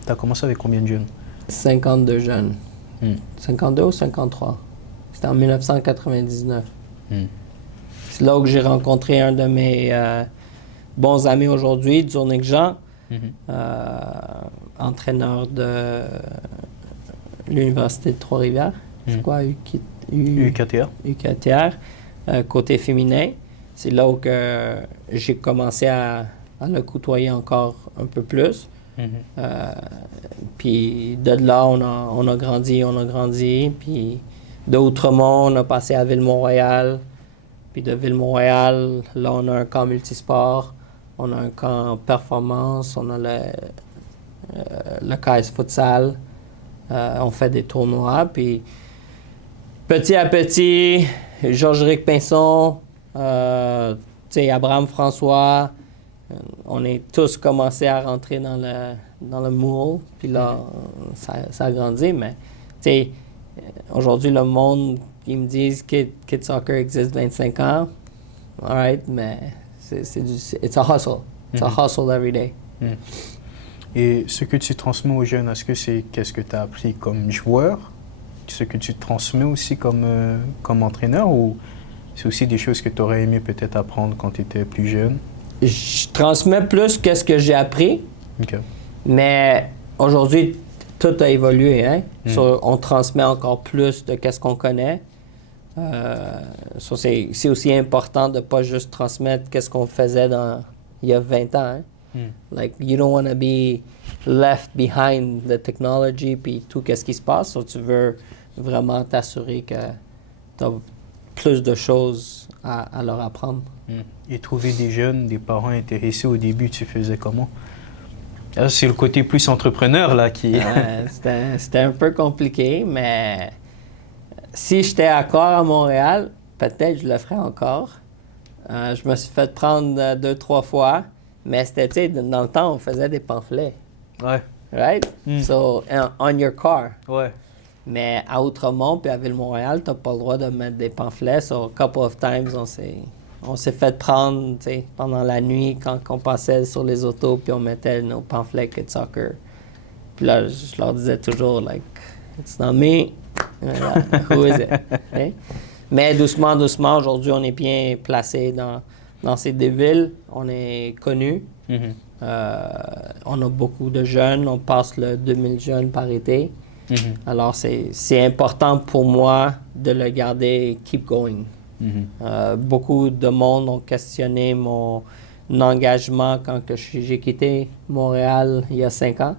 Tu as commencé avec combien de jeunes? 52 jeunes. 52 ou 53? C'était en 1999. C'est là où j'ai rencontré un de mes bons amis aujourd'hui, Zurnik Jean, entraîneur de l'Université de Trois-Rivières. C'est quoi, UQTR, côté féminin. C'est là où que j'ai commencé à le côtoyer encore un peu plus. Puis de là, on a grandi. Puis d'Outremont, on a passé à Ville-Mont-Royal. Puis de Ville-Mont-Royal, là, on a un camp multisport. On a un camp performance. On a le KS Futsal. On fait des tournois. Puis petit à petit, Georges-Éric Pinson, Abraham François, on est tous commencé à rentrer dans le moule. Puis là, ça a grandi. Mais aujourd'hui, le monde, ils me disent que Kids Soccer existe 25 ans. All right, mais it's a hustle. It's a hustle every day. Et ce que tu transmets aux jeunes, est-ce que c'est qu'est-ce que tu as appris comme joueur? Ce que tu transmets aussi comme entraîneur, ou c'est aussi des choses que tu aurais aimé peut-être apprendre quand tu étais plus jeune? Je transmets plus que ce que j'ai appris, mais aujourd'hui, tout a évolué. Hein? On transmet encore plus de ce qu'on connaît. C'est aussi important de ne pas juste transmettre ce qu'on faisait il y a 20 ans. Hein? Like, you don't want to be left behind the technology puis tout qu'est-ce qui se passe. So, tu veux vraiment t'assurer que tu as plus de choses à leur apprendre. Et trouver des jeunes, des parents intéressés au début, tu faisais comment? Là, c'est le côté plus entrepreneur là qui... C'était un peu compliqué, mais si j'étais encore à Montréal, peut-être je le ferais encore. Je me suis fait prendre 2-3 fois, mais c'était, tu sais, dans le temps, on faisait des pamphlets. Ouais. Right? So, on your car. Ouais. Mais à Outremont puis à Ville-Montréal, t'as pas le droit de mettre des pamphlets. So, a couple of times, on s'est fait prendre, tu sais, pendant la nuit quand on passait sur les autos puis on mettait nos pamphlets Kids Soccer. Puis là, je leur disais toujours, like, it's not me. Who is it? Okay? Mais doucement, aujourd'hui, on est bien placé dans ces deux villes. On est connus. On a beaucoup de jeunes. On passe le 2000 jeunes par été. Alors, c'est important pour moi de le garder keep going. Beaucoup de monde ont questionné mon engagement quand j'ai quitté Montréal il y a 5 ans.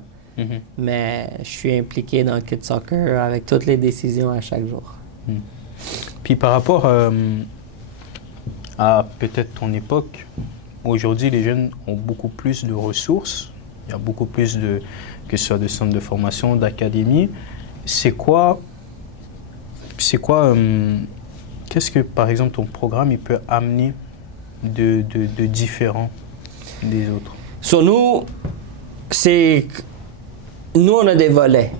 Mais je suis impliqué dans Kids Soccer avec toutes les décisions à chaque jour. Puis par rapport à peut-être ton époque, aujourd'hui, les jeunes ont beaucoup plus de ressources. Il y a beaucoup plus que ce soit de centres de formation, d'académies. Qu'est-ce que, par exemple, ton programme il peut amener de différent des autres? Sur nous, nous, on a des volets.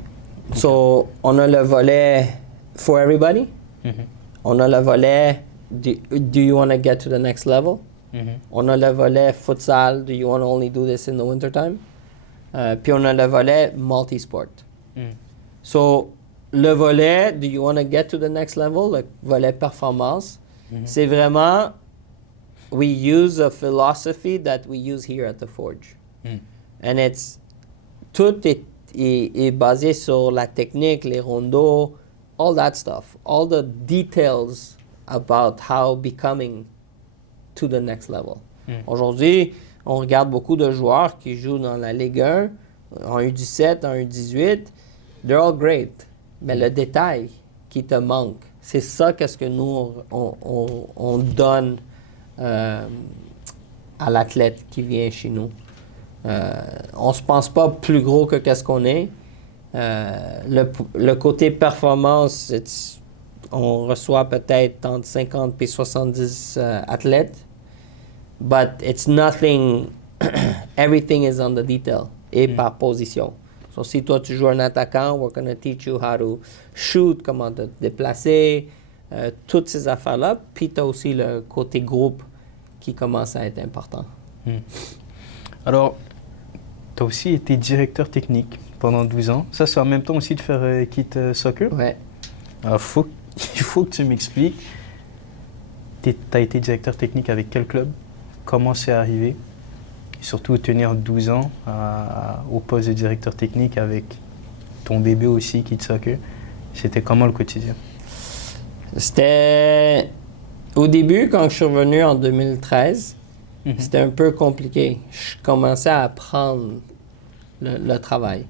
So, on a le volet for everybody. On a le volet do you want to get to the next level? On a le volet futsal, do you want to only do this in the wintertime? Puis on a le volet multisport. So, le volet do you want to get to the next level, le volet performance, c'est vraiment we use a philosophy that we use here at the Forge. And tout est basé sur la technique, les rondeaux, all that stuff, all the details about how becoming to the next level. Aujourd'hui, on regarde beaucoup de joueurs qui jouent dans la Ligue 1, en U17, en U18, they're all great. Mais le détail qui te manque, c'est ça qu'est-ce que nous, on donne à l'athlète qui vient chez nous. On se pense pas plus gros que qu'est-ce qu'on est. Le côté performance, on reçoit peut-être entre 50 et 70 athlètes, but it's nothing, everything is on the detail et par position. So, si toi tu joues un attaquant, we're going to teach you how to shoot, comment te déplacer, toutes ces affaires-là. Puis tu as aussi le côté groupe qui commence à être important. Alors, tu as aussi été directeur technique pendant 12 ans. Ça, c'est en même temps aussi de faire Kids Soccer? Ouais. Alors, il faut que tu m'expliques. Tu as été directeur technique avec quel club? Comment c'est arrivé? Et surtout, tenir 12 ans au poste de directeur technique avec ton bébé aussi, Kids Soccer. C'était comment le quotidien? C'était... Au début, quand je suis revenu en 2013, c'était un peu compliqué. Je commençais à apprendre le travail.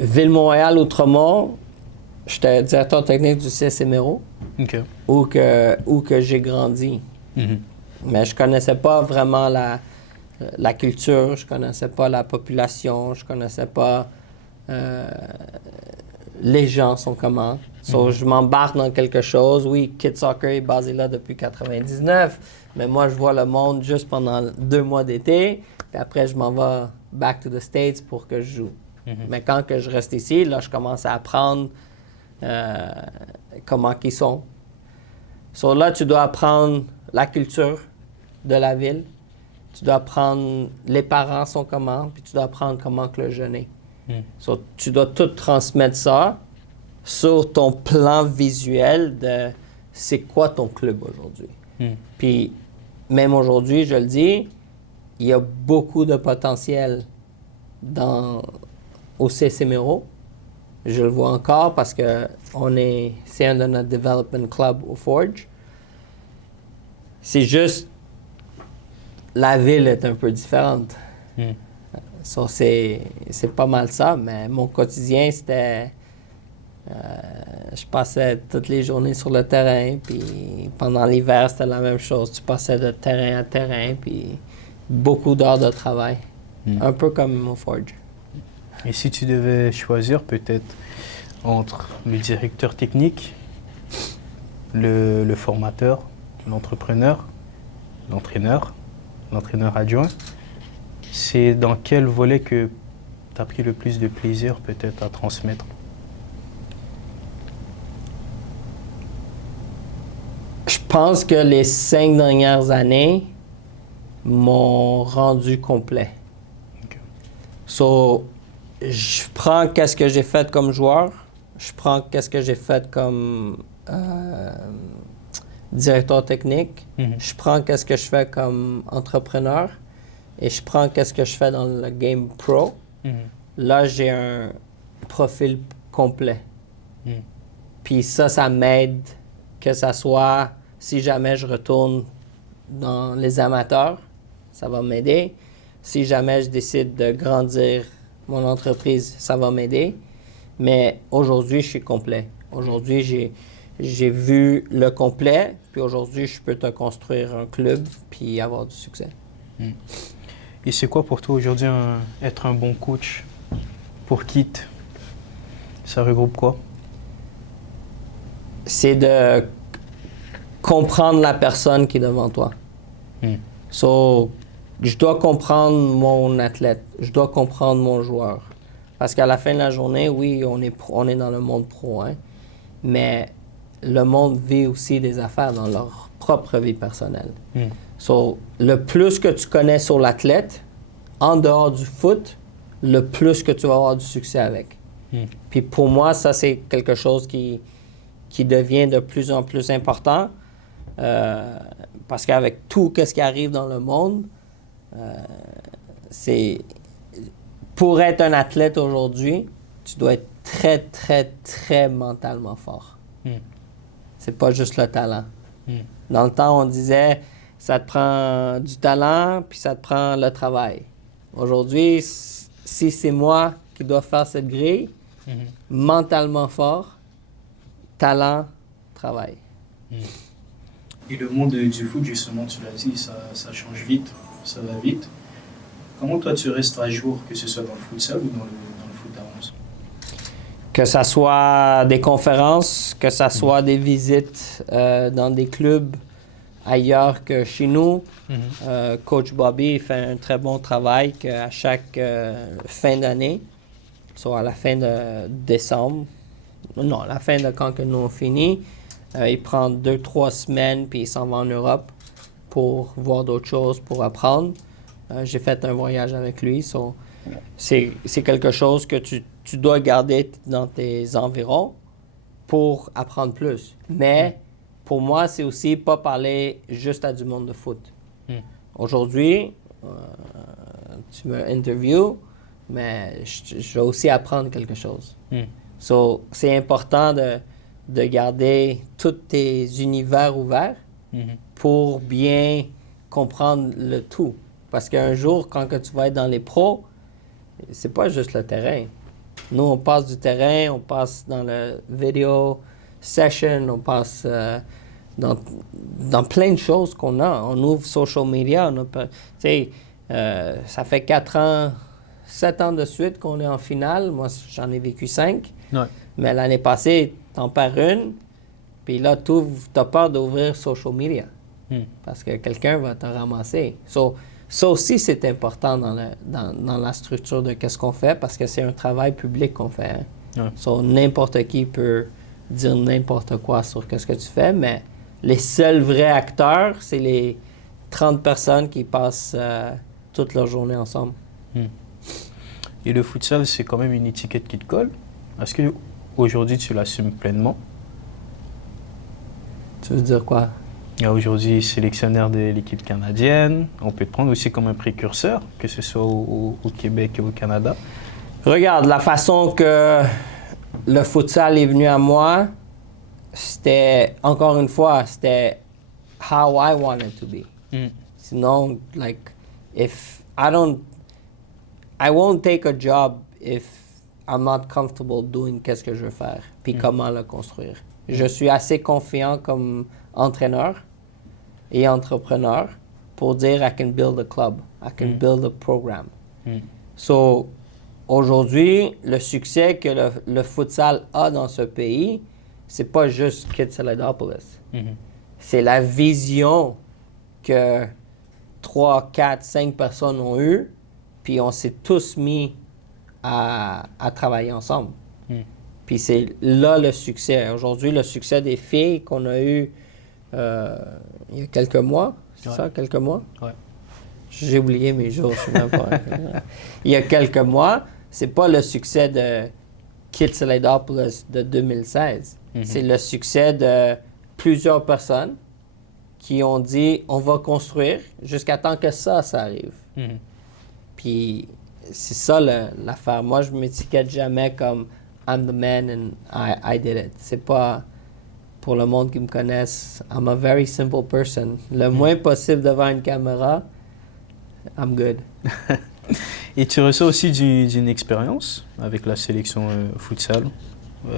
Ville-Montréal, Outremont, j'étais directeur technique du CSC Méro, où que j'ai grandi. Mais je connaissais pas vraiment la culture, je connaissais pas la population, je connaissais pas les gens sont comment. So, je m'embarque dans quelque chose. Oui, Kids Soccer est basé là depuis 99, mais moi, je vois le monde juste pendant 2 mois d'été, puis après, je m'en vais back to the States pour que je joue. Mais quand que je reste ici, là, je commence à apprendre comment ils sont. So, là, tu dois apprendre la culture de la ville, tu dois apprendre les parents sont comment, puis tu dois apprendre comment que le jeune est. So, tu dois tout transmettre ça sur ton plan visuel de c'est quoi ton club aujourd'hui. Puis même aujourd'hui, je le dis, il y a beaucoup de potentiel au CC Méro. Je le vois encore parce que c'est un de notre development club au Forge. C'est juste, la ville est un peu différente. So, c'est pas mal ça, mais mon quotidien, c'était... je passais toutes les journées sur le terrain, puis pendant l'hiver, c'était la même chose. Tu passais de terrain à terrain, puis beaucoup d'heures de travail. Un peu comme au Forge. Et si tu devais choisir peut-être entre le directeur technique, le formateur, l'entrepreneur, l'entraîneur adjoint, c'est dans quel volet que tu as pris le plus de plaisir peut-être à transmettre? Je pense que les 5 dernières années m'ont rendu complet. Okay. So, je prends qu'est-ce que j'ai fait comme joueur, je prends qu'est-ce que j'ai fait comme directeur technique, je prends qu'est-ce que je fais comme entrepreneur et je prends qu'est-ce que je fais dans le game pro. Là, j'ai un profil complet. Puis ça m'aide que ça soit, si jamais je retourne dans les amateurs, ça va m'aider. Si jamais je décide de grandir mon entreprise, ça va m'aider. Mais aujourd'hui, je suis complet. Aujourd'hui, j'ai vu le complet, puis aujourd'hui, je peux te construire un club puis avoir du succès. Et c'est quoi pour toi aujourd'hui être un bon coach pour KIT? Ça regroupe quoi? C'est de comprendre la personne qui est devant toi. So, je dois comprendre mon athlète, je dois comprendre mon joueur. Parce qu'à la fin de la journée, oui, on est dans le monde pro, hein, mais le monde vit aussi des affaires dans leur propre vie personnelle. So, le plus que tu connais sur l'athlète, en dehors du foot, le plus que tu vas avoir du succès avec. Puis pour moi, ça, c'est quelque chose qui devient de plus en plus important. Parce qu'avec tout ce qui arrive dans le monde, pour être un athlète aujourd'hui, tu dois être très, très, très mentalement fort. C'est pas juste le talent. Dans le temps, on disait, ça te prend du talent, puis ça te prend le travail. Aujourd'hui, si c'est moi qui dois faire cette grille, mentalement fort, talent, travail. Et le monde du foot, justement, tu l'as dit, ça change vite, ça va vite. Comment toi tu restes à jour, que ce soit dans le futsal ou dans le foot à 11? Que ça soit des conférences, que ça soit des visites dans des clubs ailleurs que chez nous. Coach Bobby fait un très bon travail à chaque fin d'année, soit à la fin de décembre. Non, à la fin de quand que nous on finit. Il prend 2-3 semaines puis il s'en va en Europe pour voir d'autres choses, pour apprendre. J'ai fait un voyage avec lui. So, c'est quelque chose que tu dois garder dans tes environs pour apprendre plus. Mais pour moi, c'est aussi pas parler juste à du monde de foot. Aujourd'hui, tu me interviews, mais je vais aussi apprendre quelque chose. So, c'est important de garder tous tes univers ouverts pour bien comprendre le tout. Parce qu'un jour, quand que tu vas être dans les pros, c'est pas juste le terrain. Nous, on passe du terrain, on passe dans le video session, on passe dans plein de choses qu'on a. On ouvre social media. Ça fait 7 ans de suite qu'on est en finale. Moi, j'en ai vécu 5. Ouais. Mais l'année passée, t'en perds une, puis là, t'as peur d'ouvrir social media. Parce que quelqu'un va te ramasser. So, ça aussi, c'est important dans la structure de qu'est-ce qu'on fait, parce que c'est un travail public qu'on fait. Hein. So, n'importe qui peut dire n'importe quoi sur qu'est-ce que tu fais, mais les seuls vrais acteurs, c'est les 30 personnes qui passent toute leur journée ensemble. Et le futsal, c'est quand même une étiquette qui te colle. Est-ce qu'aujourd'hui, tu l'assumes pleinement? Tu veux dire quoi? Aujourd'hui, sélectionneur de l'équipe canadienne. On peut te prendre aussi comme un précurseur, que ce soit au Québec et au Canada. Regarde, la façon que le futsal est venu à moi, c'était, encore une fois, c'était how I want it to be. Sinon, like, if I won't take a job if I'm not comfortable doing qu'est-ce que je veux faire, puis comment le construire. Je suis assez confiant comme entraîneur et entrepreneur pour dire I can build a club, I can build a program. So, aujourd'hui, le succès que le futsal a dans ce pays, c'est pas juste Kitsilanopolis. C'est la vision que 3, 4, 5 personnes ont eue, puis on s'est tous mis à travailler ensemble. Puis c'est là le succès. Aujourd'hui, le succès des filles qu'on a eu il y a quelques mois, c'est ça, quelques mois? Ouais. J'ai oublié mes jours, je sais même pas. Il y a quelques mois, c'est pas le succès de Kitsilanopolis de 2016. C'est le succès de plusieurs personnes qui ont dit on va construire jusqu'à temps que ça arrive. Puis c'est ça l'affaire. Moi, je m'étiquette jamais comme I'm the man and I did it. C'est pas pour le monde qui me connaisse. I'm a very simple person. Le moins possible devant une caméra, I'm good. Et tu ressors aussi d'une expérience avec la sélection futsal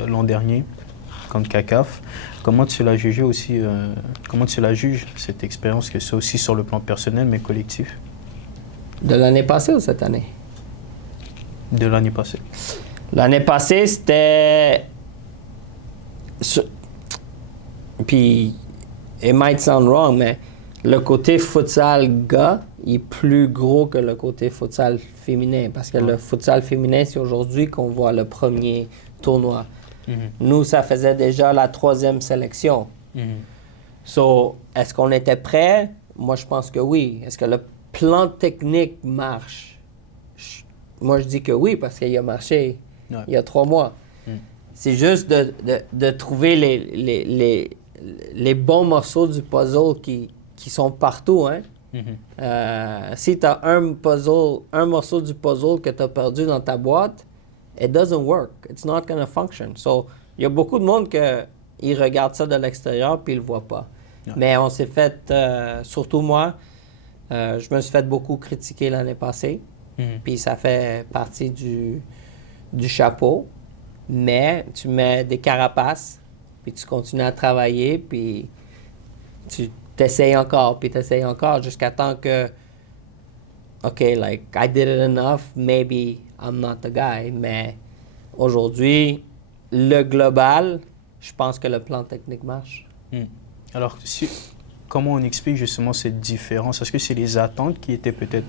l'an dernier, contre CACAF. Comment tu l'as jugé aussi, comment tu la juges, cette expérience, que c'est aussi sur le plan personnel mais collectif? De l'année passée ou cette année? De l'année passée. L'année passée, c'était... Puis, it might sound wrong, mais le côté futsal gars, il est plus gros que le côté futsal féminin. Parce que le futsal féminin, c'est aujourd'hui qu'on voit le premier tournoi. Nous, ça faisait déjà la 3e sélection. So, est-ce qu'on était prêts? Moi, je pense que oui. Est-ce que le plan technique marche? Moi, je dis que oui, parce qu'il a marché il y a 3 mois. C'est juste de trouver les bons morceaux du puzzle qui sont partout. Hein? Si tu as un morceau du puzzle que tu as perdu dans ta boîte, it doesn't work. It's not going to function. So, il y a beaucoup de monde qui regarde ça de l'extérieur puis ils le voient pas. Mais on s'est fait, surtout moi, je me suis fait beaucoup critiquer l'année passée. Puis ça fait partie du chapeau. Mais tu mets des carapaces, puis tu continues à travailler, puis tu t'essayes encore, puis t'essayes encore jusqu'à temps que, OK, like, I did it enough, maybe I'm not the guy. Mais aujourd'hui, le global, je pense que le plan technique marche. Alors, comment on explique justement cette différence? Est-ce que c'est les attentes qui étaient peut-être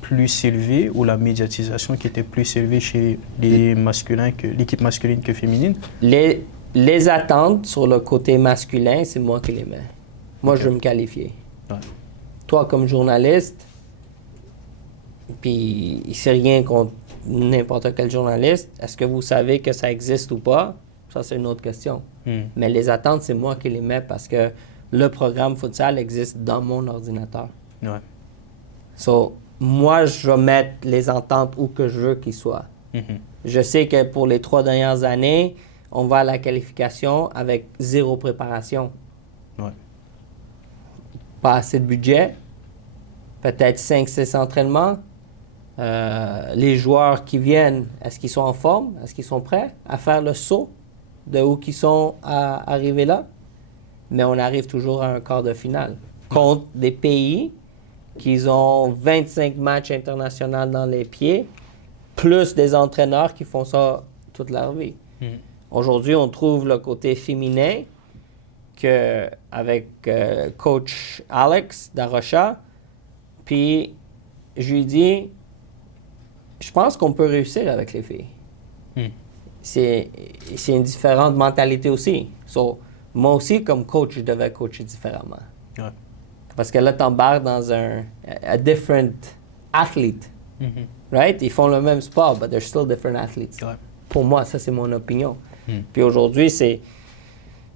plus élevées ou la médiatisation qui était plus élevée chez les masculins que l'équipe masculine que féminine? Les attentes sur le côté masculin, c'est moi qui les mets. Moi, je veux me qualifier. Toi, comme journaliste, puis c'est rien contre n'importe quel journaliste, est-ce que vous savez que ça existe ou pas? Ça, c'est une autre question. Mais les attentes, c'est moi qui les mets parce que le programme futsal existe dans mon ordinateur. So, moi, je vais mettre les ententes où que je veux qu'ils soient. Je sais que pour les 3 dernières années, on va à la qualification avec 0 préparation. Pas assez de budget, peut-être 5-6 entraînements. Les joueurs qui viennent, est-ce qu'ils sont en forme? Est-ce qu'ils sont prêts à faire le saut de où qu'ils sont à arriver là? Mais on arrive toujours à un quart de finale contre des pays qui ont 25 matchs internationaux dans les pieds, plus des entraîneurs qui font ça toute leur vie. Aujourd'hui, on trouve le côté féminin avec coach Alex Darocha, puis je lui dis, je pense qu'on peut réussir avec les filles. C'est une différente mentalité aussi. So, moi aussi, comme coach, je devais coacher différemment. Parce que là, tu embarques dans un different athlete. Right? Ils font le même sport, but they're still different athletes. Pour moi, ça, c'est mon opinion. Puis aujourd'hui,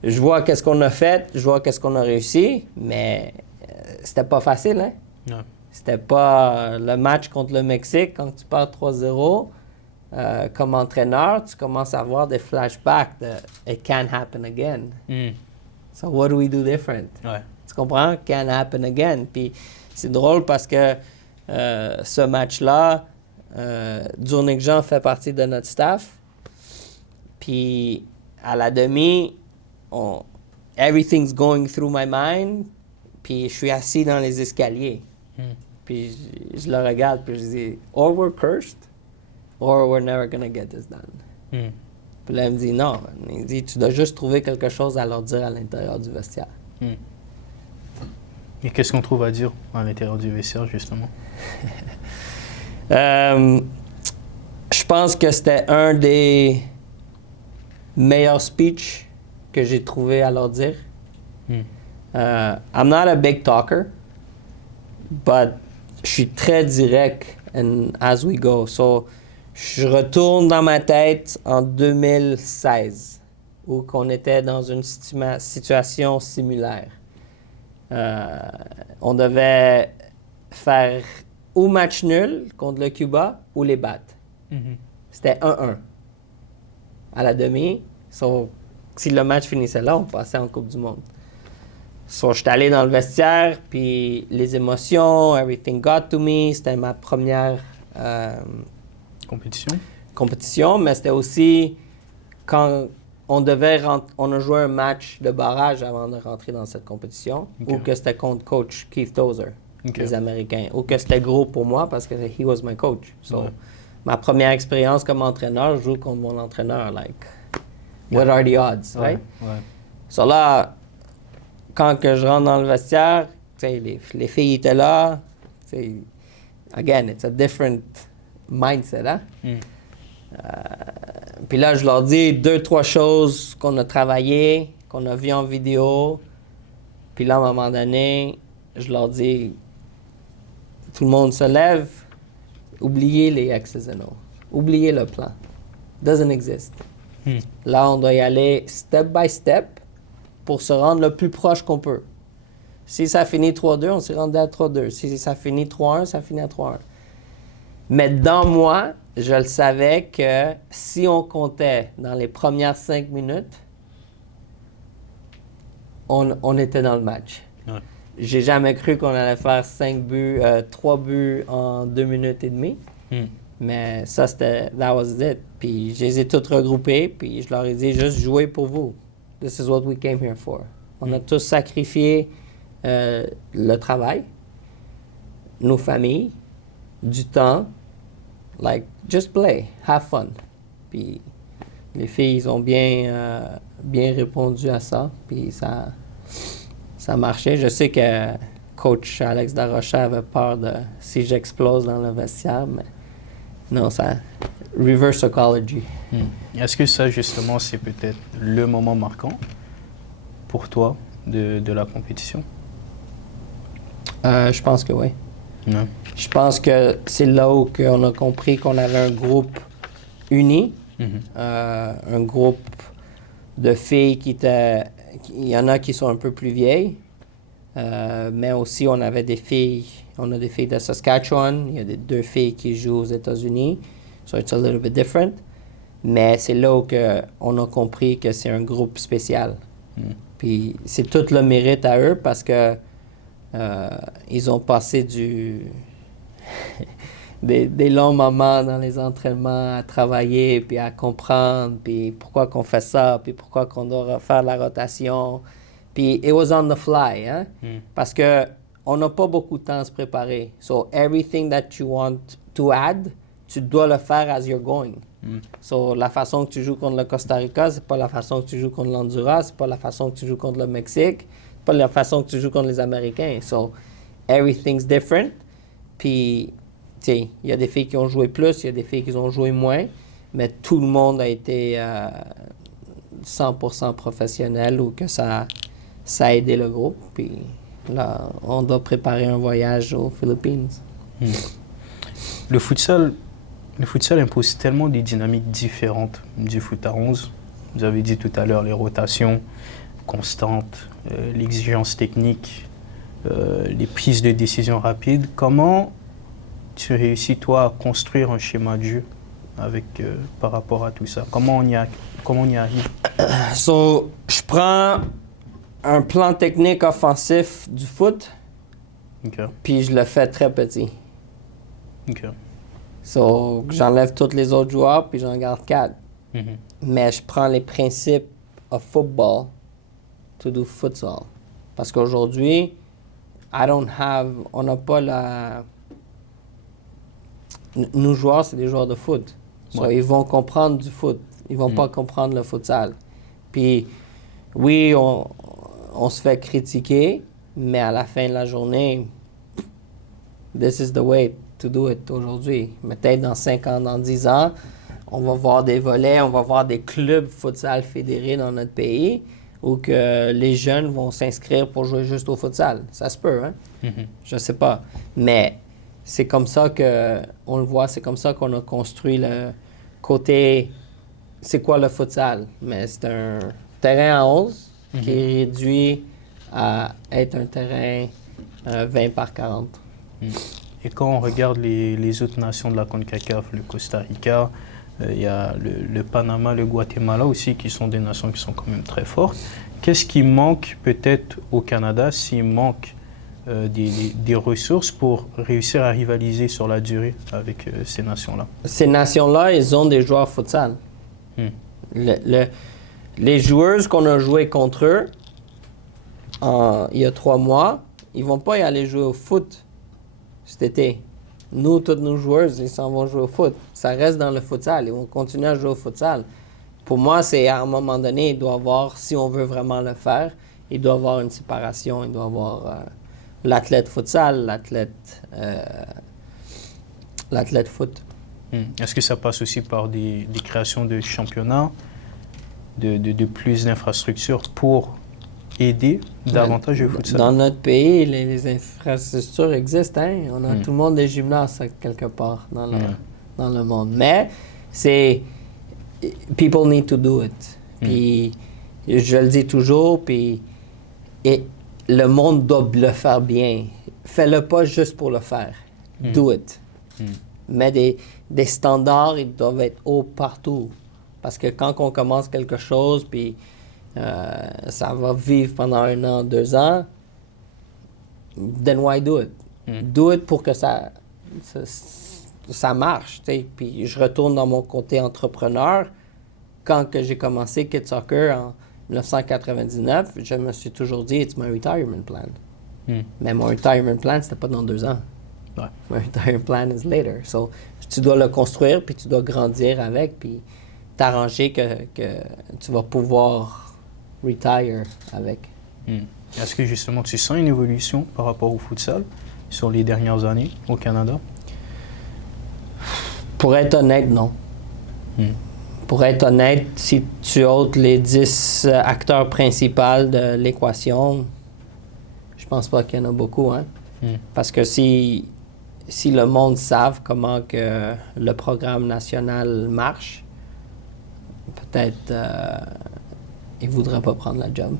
je vois qu'est-ce qu'on a fait, je vois qu'est-ce qu'on a réussi, mais c'était pas facile, hein? C'était pas le match contre le Mexique, quand tu perds 3-0, comme entraîneur, tu commences à avoir des flashbacks de « it can't happen again ». So what do we do different? Tu Tu comprends? Can happen again. Puis c'est drôle parce que ce match-là, Zurnik Jean fait partie de notre staff. Puis à la demi, everything's going through my mind. Puis je suis assis dans les escaliers. Puis je le regarde, puis je dis, or we're cursed, or we're never gonna get this done. Puis là, il me dit, non. Il dit, tu dois juste trouver quelque chose à leur dire à l'intérieur du vestiaire. Et qu'est-ce qu'on trouve à dire à l'intérieur du vestiaire, justement? Je pense que c'était un des meilleurs speeches que j'ai trouvé à leur dire. I'm not a big talker, but je suis très direct as we go. So, je retourne dans ma tête en 2016, où on était dans une situation similaire. On devait faire ou match nul contre le Cuba ou les battre. C'était 1-1 à la demi. So, si le match finissait là, on passait en Coupe du Monde. So, j'étais allé dans le vestiaire, puis les émotions, everything got to me. C'était ma première compétition, mais c'était aussi quand on a joué un match de barrage avant de rentrer dans cette compétition, ou que c'était contre coach Keith Tozer, les Américains, ou que c'était gros pour moi parce que he was my coach. So, ma première expérience comme entraîneur, je joue contre mon entraîneur, like, what are the odds, right? So là, quand que je rentre dans le vestiaire, les filles étaient là, again, it's a different mindset, hein? Puis là, je leur dis 2-3 choses qu'on a travaillées, qu'on a vues en vidéo. Puis là, à un moment donné, je leur dis, tout le monde se lève, oubliez les X's and O's, oubliez le plan. Doesn't exist. Là, on doit y aller step by step pour se rendre le plus proche qu'on peut. Si ça finit 3-2, on s'est rendu à 3-2. Si ça finit 3-1, ça finit à 3-1. Mais dans moi, je le savais que si on comptait dans les premières 5 minutes, on était dans le match. J'ai jamais cru qu'on allait faire 3 buts en 2 minutes et demie. Mais ça, that was it. Puis je les ai tous regroupés, puis je leur ai dit, juste jouez pour vous. This is what we came here for. On a tous sacrifié le travail, nos familles, du temps. Like, just play, have fun. Puis les filles, ils ont bien répondu à ça. Puis ça marchait. Je sais que coach Alex Darocha avait peur de si j'explose dans le vestiaire, mais non, ça... Reverse psychology. Est-ce que ça, justement, c'est peut-être le moment marquant pour toi de la compétition? Je pense que oui. Je pense que c'est là où on a compris qu'on avait un groupe uni, un groupe de filles il y en a qui sont un peu plus vieilles, mais aussi on a des filles de Saskatchewan, il y a 2 filles qui jouent aux États-Unis, so it's a little bit different, mais c'est là où on a compris que c'est un groupe spécial. Puis c'est tout le mérite à eux parce que ils ont passé des longs moments dans les entraînements à travailler, puis à comprendre, puis pourquoi qu'on fait ça, puis pourquoi qu'on doit faire la rotation. Puis it was on the fly, hein? Parce que on n'a pas beaucoup de temps à se préparer. So everything that you want to add, tu dois le faire as you're going. So la façon que tu joues contre le Costa Rica, c'est pas la façon que tu joues contre l'Honduras, c'est pas la façon que tu joues contre le Mexique, c'est pas la façon que tu joues contre les Américains. So everything's different. Puis, tu sais, il y a des filles qui ont joué plus, il y a des filles qui ont joué moins, mais tout le monde a été 100% professionnel ou que ça a aidé le groupe. Puis là, on doit préparer un voyage aux Philippines. Le futsal impose tellement des dynamiques différentes du foot à 11. Vous avez dit tout à l'heure les rotations constantes, l'exigence technique, les prises de décision rapides. Comment tu réussis, toi, à construire un schéma de jeu par rapport à tout ça? Comment on y arrive? So, je prends un plan technique offensif du foot, OK. puis je le fais très petit. OK. So, j'enlève tous les autres joueurs, puis j'en garde 4. Mhm. Mais je prends les principes of football to do futsal. Parce qu'aujourd'hui, on n'a pas la... Nos joueurs, c'est des joueurs de foot. So, Ouais. ils vont comprendre du foot. Ils vont pas comprendre le futsal. Puis, oui, on se fait critiquer, mais à la fin de la journée, this is the way to do it aujourd'hui. Mais peut-être dans 5 ans, dans 10 ans, on va voir des volets, on va voir des clubs futsal fédérés dans notre pays où que les jeunes vont s'inscrire pour jouer juste au futsal. Ça se peut, hein? Mhm. Je sais pas. Mais c'est comme ça on le voit, c'est comme ça qu'on a construit le côté... C'est quoi le futsal? Mais c'est un terrain à 11 qui est réduit à être un terrain 20 par 40. Et quand on regarde les autres nations de la CONCACAF, le Costa Rica, il y a le Panama, le Guatemala aussi, qui sont des nations qui sont quand même très fortes. Qu'est-ce qui manque peut-être au Canada s'il manque des ressources pour réussir à rivaliser sur la durée avec ces nations-là? Ces nations-là, ils ont des joueurs futsal. Les joueuses qu'on a joué contre eux il y a 3 mois, ils vont pas y aller jouer au foot cet été. Nous, toutes nos joueuses, ils s'en vont jouer au foot. Ça reste dans le futsal. Ils vont continuer à jouer au futsal. Pour moi, c'est à un moment donné, il doit y avoir, si on veut vraiment le faire, il doit y avoir une séparation. Il doit y avoir l'athlète futsal, l'athlète foot. Est-ce que ça passe aussi par des créations de championnats, de plus d'infrastructures pour aider davantage le futsal? Dans notre pays, les infrastructures existent. Hein? On a tout le monde des gymnases quelque part dans le monde. Mais c'est... People need to do it. Puis je le dis toujours, puis et le monde doit le faire bien. Fais-le pas juste pour le faire. Do it. Mais des standards, ils doivent être hauts partout. Parce que quand on commence quelque chose, puis ça va vivre pendant 1 an, 2 ans, then why do it? Do it pour que ça marche. T'sais. Puis je retourne dans mon côté entrepreneur. Quand que j'ai commencé Kids Soccer en 1999, je me suis toujours dit, it's my retirement plan. Mais mon retirement plan, c'était pas dans 2 ans. Ouais. My retirement plan is later. So, tu dois le construire, puis tu dois grandir avec, puis t'arranger que tu vas pouvoir retire avec. Est-ce que justement tu sens une évolution par rapport au futsal sur les dernières années au Canada? Pour être honnête, non. Pour être honnête, si tu ôtes les 10 acteurs principaux de l'équation, je pense pas qu'il y en a beaucoup, hein? Parce que si le monde savent comment que le programme national marche, peut-être ils ne voudraient pas prendre la job.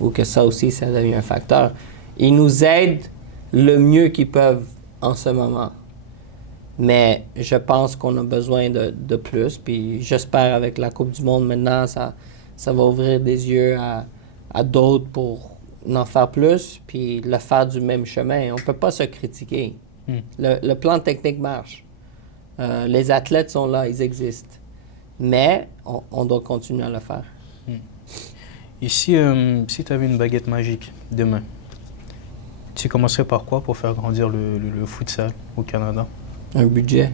Ou que ça aussi, ça devient un facteur. Ils nous aident le mieux qu'ils peuvent en ce moment. Mais je pense qu'on a besoin de plus. Puis j'espère avec la Coupe du Monde maintenant, ça va ouvrir des yeux à d'autres pour en faire plus, puis le faire du même chemin. On ne peut pas se critiquer. Le plan technique marche. Les athlètes sont là, ils existent. Mais on doit continuer à le faire. Et si tu avais une baguette magique demain, tu commencerais par quoi pour faire grandir le futsal au Canada? Un budget.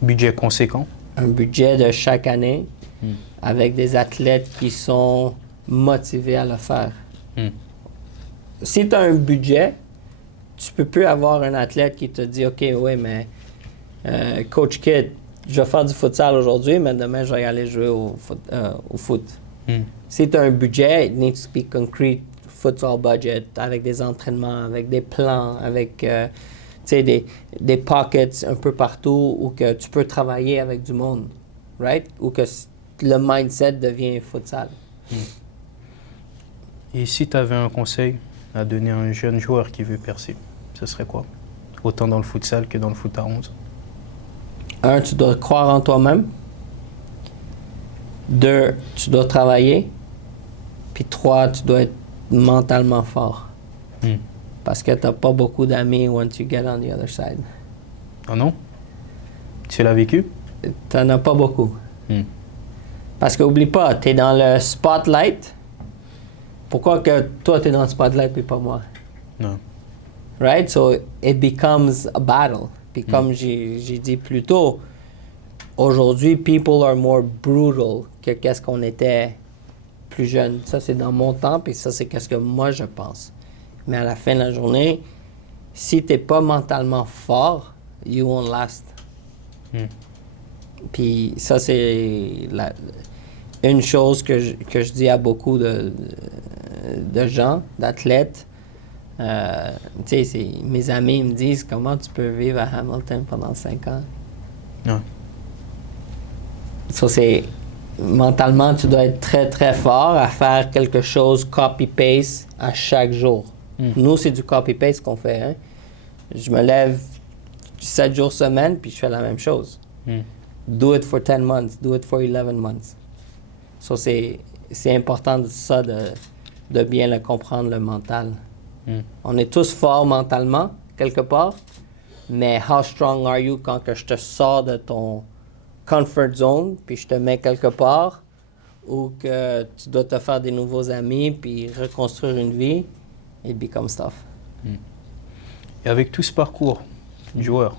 Budget conséquent? Un budget de chaque année avec des athlètes qui sont motivés à le faire. Si tu as un budget, tu peux plus avoir un athlète qui te dit « OK, oui, mais Coach Kid, je vais faire du futsal aujourd'hui, mais demain, je vais aller jouer au foot. Si tu as un budget, it needs to be concrete futsal budget, avec des entraînements, avec des plans, avec des pockets un peu partout où que tu peux travailler avec du monde, right? Où que le mindset devient futsal. Et si tu avais un conseil à donner à un jeune joueur qui veut percer, ce serait quoi? Autant dans le futsal que dans le foot à 11. 1, tu dois croire en toi-même. 2, tu dois travailler. Puis 3, tu dois être mentalement fort. Hmm. Parce que tu n'as pas beaucoup d'amis once you get on the other side. Ah non? Tu l'as vécu? Tu n'en as pas beaucoup. Hmm. Parce qu'oublie pas, tu es dans le spotlight. Pourquoi que toi, tu es dans le spotlight et pas moi? Non. Right? So, it becomes a battle. Puis comme j'ai dit plus tôt, aujourd'hui, people are more brutal que qu'est-ce qu'on était plus jeune. Ça, c'est dans mon temps, puis ça, c'est qu'est-ce que moi, je pense. Mais à la fin de la journée, si t'es pas mentalement fort, you won't last. Hmm. Puis ça, c'est une chose que je dis à beaucoup de gens, d'athlètes. Tu sais, mes amis me disent, comment tu peux vivre à Hamilton pendant 5 ans? Non. Ça, c'est... Mentalement, tu dois être très, très fort à faire quelque chose copy-paste à chaque jour. Nous, c'est du copy-paste qu'on fait. Hein? Je me lève 7 jours semaine, puis je fais la même chose. Do it for 10 months. Do it for 11 months. So, c'est important de bien le comprendre, le mental. On est tous forts mentalement, quelque part, mais how strong are you quand que je te sors de ton comfort zone, puis je te mets quelque part, ou que tu dois te faire des nouveaux amis, puis reconstruire une vie, it becomes tough. Et avec tout ce parcours, joueur,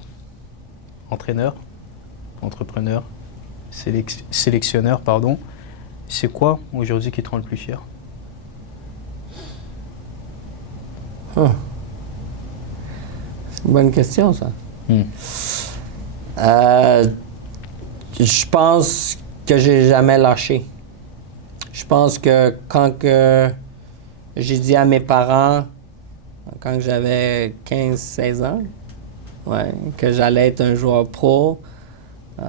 entraîneur, entrepreneur, sélectionneur, pardon, c'est quoi aujourd'hui qui te rend le plus fier? C'est une bonne question, ça. Je pense que j'ai jamais lâché. Je pense que quand que j'ai dit à mes parents, quand j'avais 15-16 ans, que j'allais être un joueur pro, tu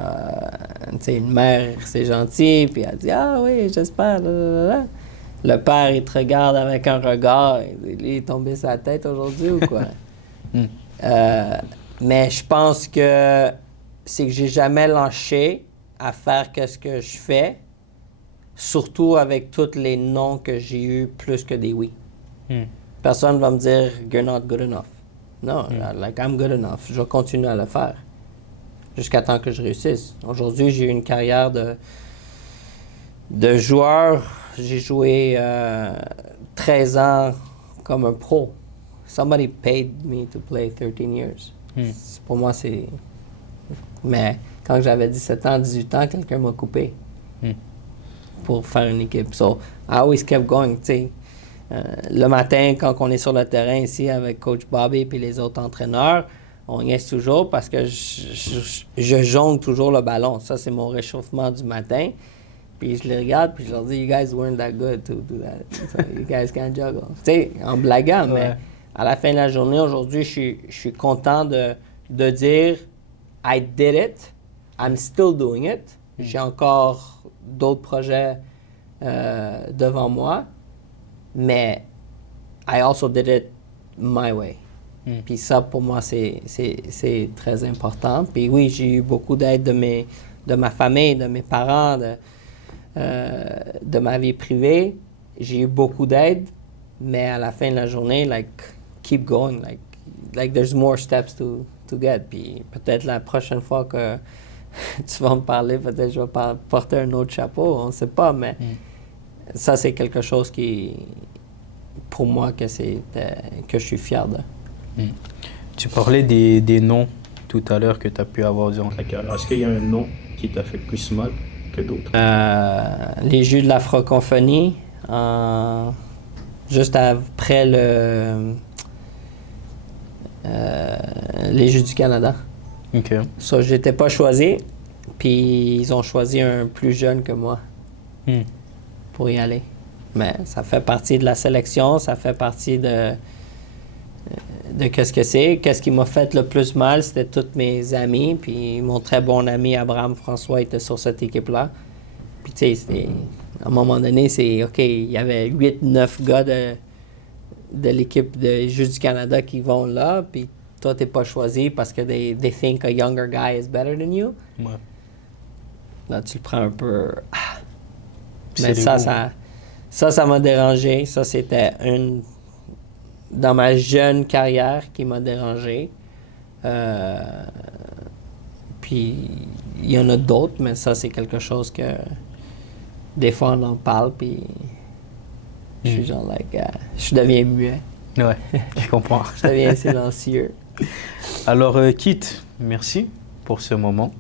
sais, une mère, c'est gentil, puis elle dit « Ah oui, j'espère, Le père, il te regarde avec un regard, il est tombé sa tête aujourd'hui ou quoi? Mais je pense que c'est que j'ai jamais lâché à faire ce que je fais, surtout avec tous les non que j'ai eus plus que des oui. Personne va me dire « You're not good enough ». Non, like I'm good enough. Je vais continuer à le faire jusqu'à temps que je réussisse. Aujourd'hui, j'ai eu une carrière de joueur. J'ai joué 13 ans comme un pro. Somebody paid me to play 13 years. Pour moi, c'est... Mais quand j'avais 17 ans, 18 ans, quelqu'un m'a coupé pour faire une équipe. So, I always kept going, tu sais. Le matin, quand on est sur le terrain ici avec Coach Bobby et les autres entraîneurs, on niaise toujours parce que je jongle toujours le ballon. Ça, c'est mon réchauffement du matin. Puis je les regarde, puis je leur dis, you guys weren't that good to do that. So you guys can't juggle. Tu sais, en blaguant, mais à la fin de la journée, aujourd'hui, je suis content de dire, I did it, I'm still doing it. J'ai encore d'autres projets devant moi, mais I also did it my way. Puis ça, pour moi, c'est très important. Puis oui, j'ai eu beaucoup d'aide de ma famille, de mes parents, de ma vie privée. J'ai eu beaucoup d'aide, mais à la fin de la journée, like, keep going. Like there's more steps to get. Puis peut-être la prochaine fois que tu vas me parler, peut-être je vais porter un autre chapeau, on ne sait pas, mais ça, c'est quelque chose qui, pour moi, que je suis fier de. Tu parlais des noms tout à l'heure que tu as pu avoir durant ta carrière. Est-ce qu'il y a un nom qui t'a fait plus mal que d'autres? Les Jeux de la francophonie, juste après les Jeux du Canada. OK. Ça, je n'étais pas choisi, puis ils ont choisi un plus jeune que moi pour y aller. Mais ça fait partie de la sélection, ça fait partie de qu'est-ce que c'est. Qu'est-ce qui m'a fait le plus mal, c'était tous mes amis, puis mon très bon ami Abraham François était sur cette équipe-là. Puis tu sais, à un moment donné, c'est OK, il y avait 8-9 gars de l'équipe de Jeux du Canada qui vont là, puis toi, t'es pas choisi parce que they think a younger guy is better than you. Ouais. Là, tu le prends un peu... Mais ça Ça m'a dérangé. Ça, c'était une... Dans ma jeune carrière qui m'a dérangé. Puis, il y en a d'autres, mais ça, c'est quelque chose que... Des fois, on en parle, puis... Je suis genre, je deviens muet. Ouais, je comprends. Je deviens silencieux. Alors, Kit, merci pour ce moment.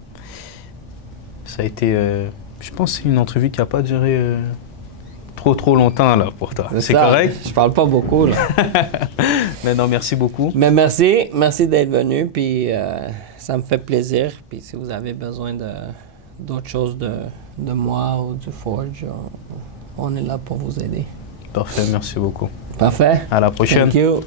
Ça a été, je pense, une entrevue qui n'a pas duré trop longtemps là pour toi. C'est correct? Je parle pas beaucoup là. Mais non, merci beaucoup. Mais merci d'être venu. Puis ça me fait plaisir. Puis si vous avez besoin d'autres choses de moi ou du Forge, on est là pour vous aider. Parfait, merci beaucoup. Parfait. À la prochaine. Thank you.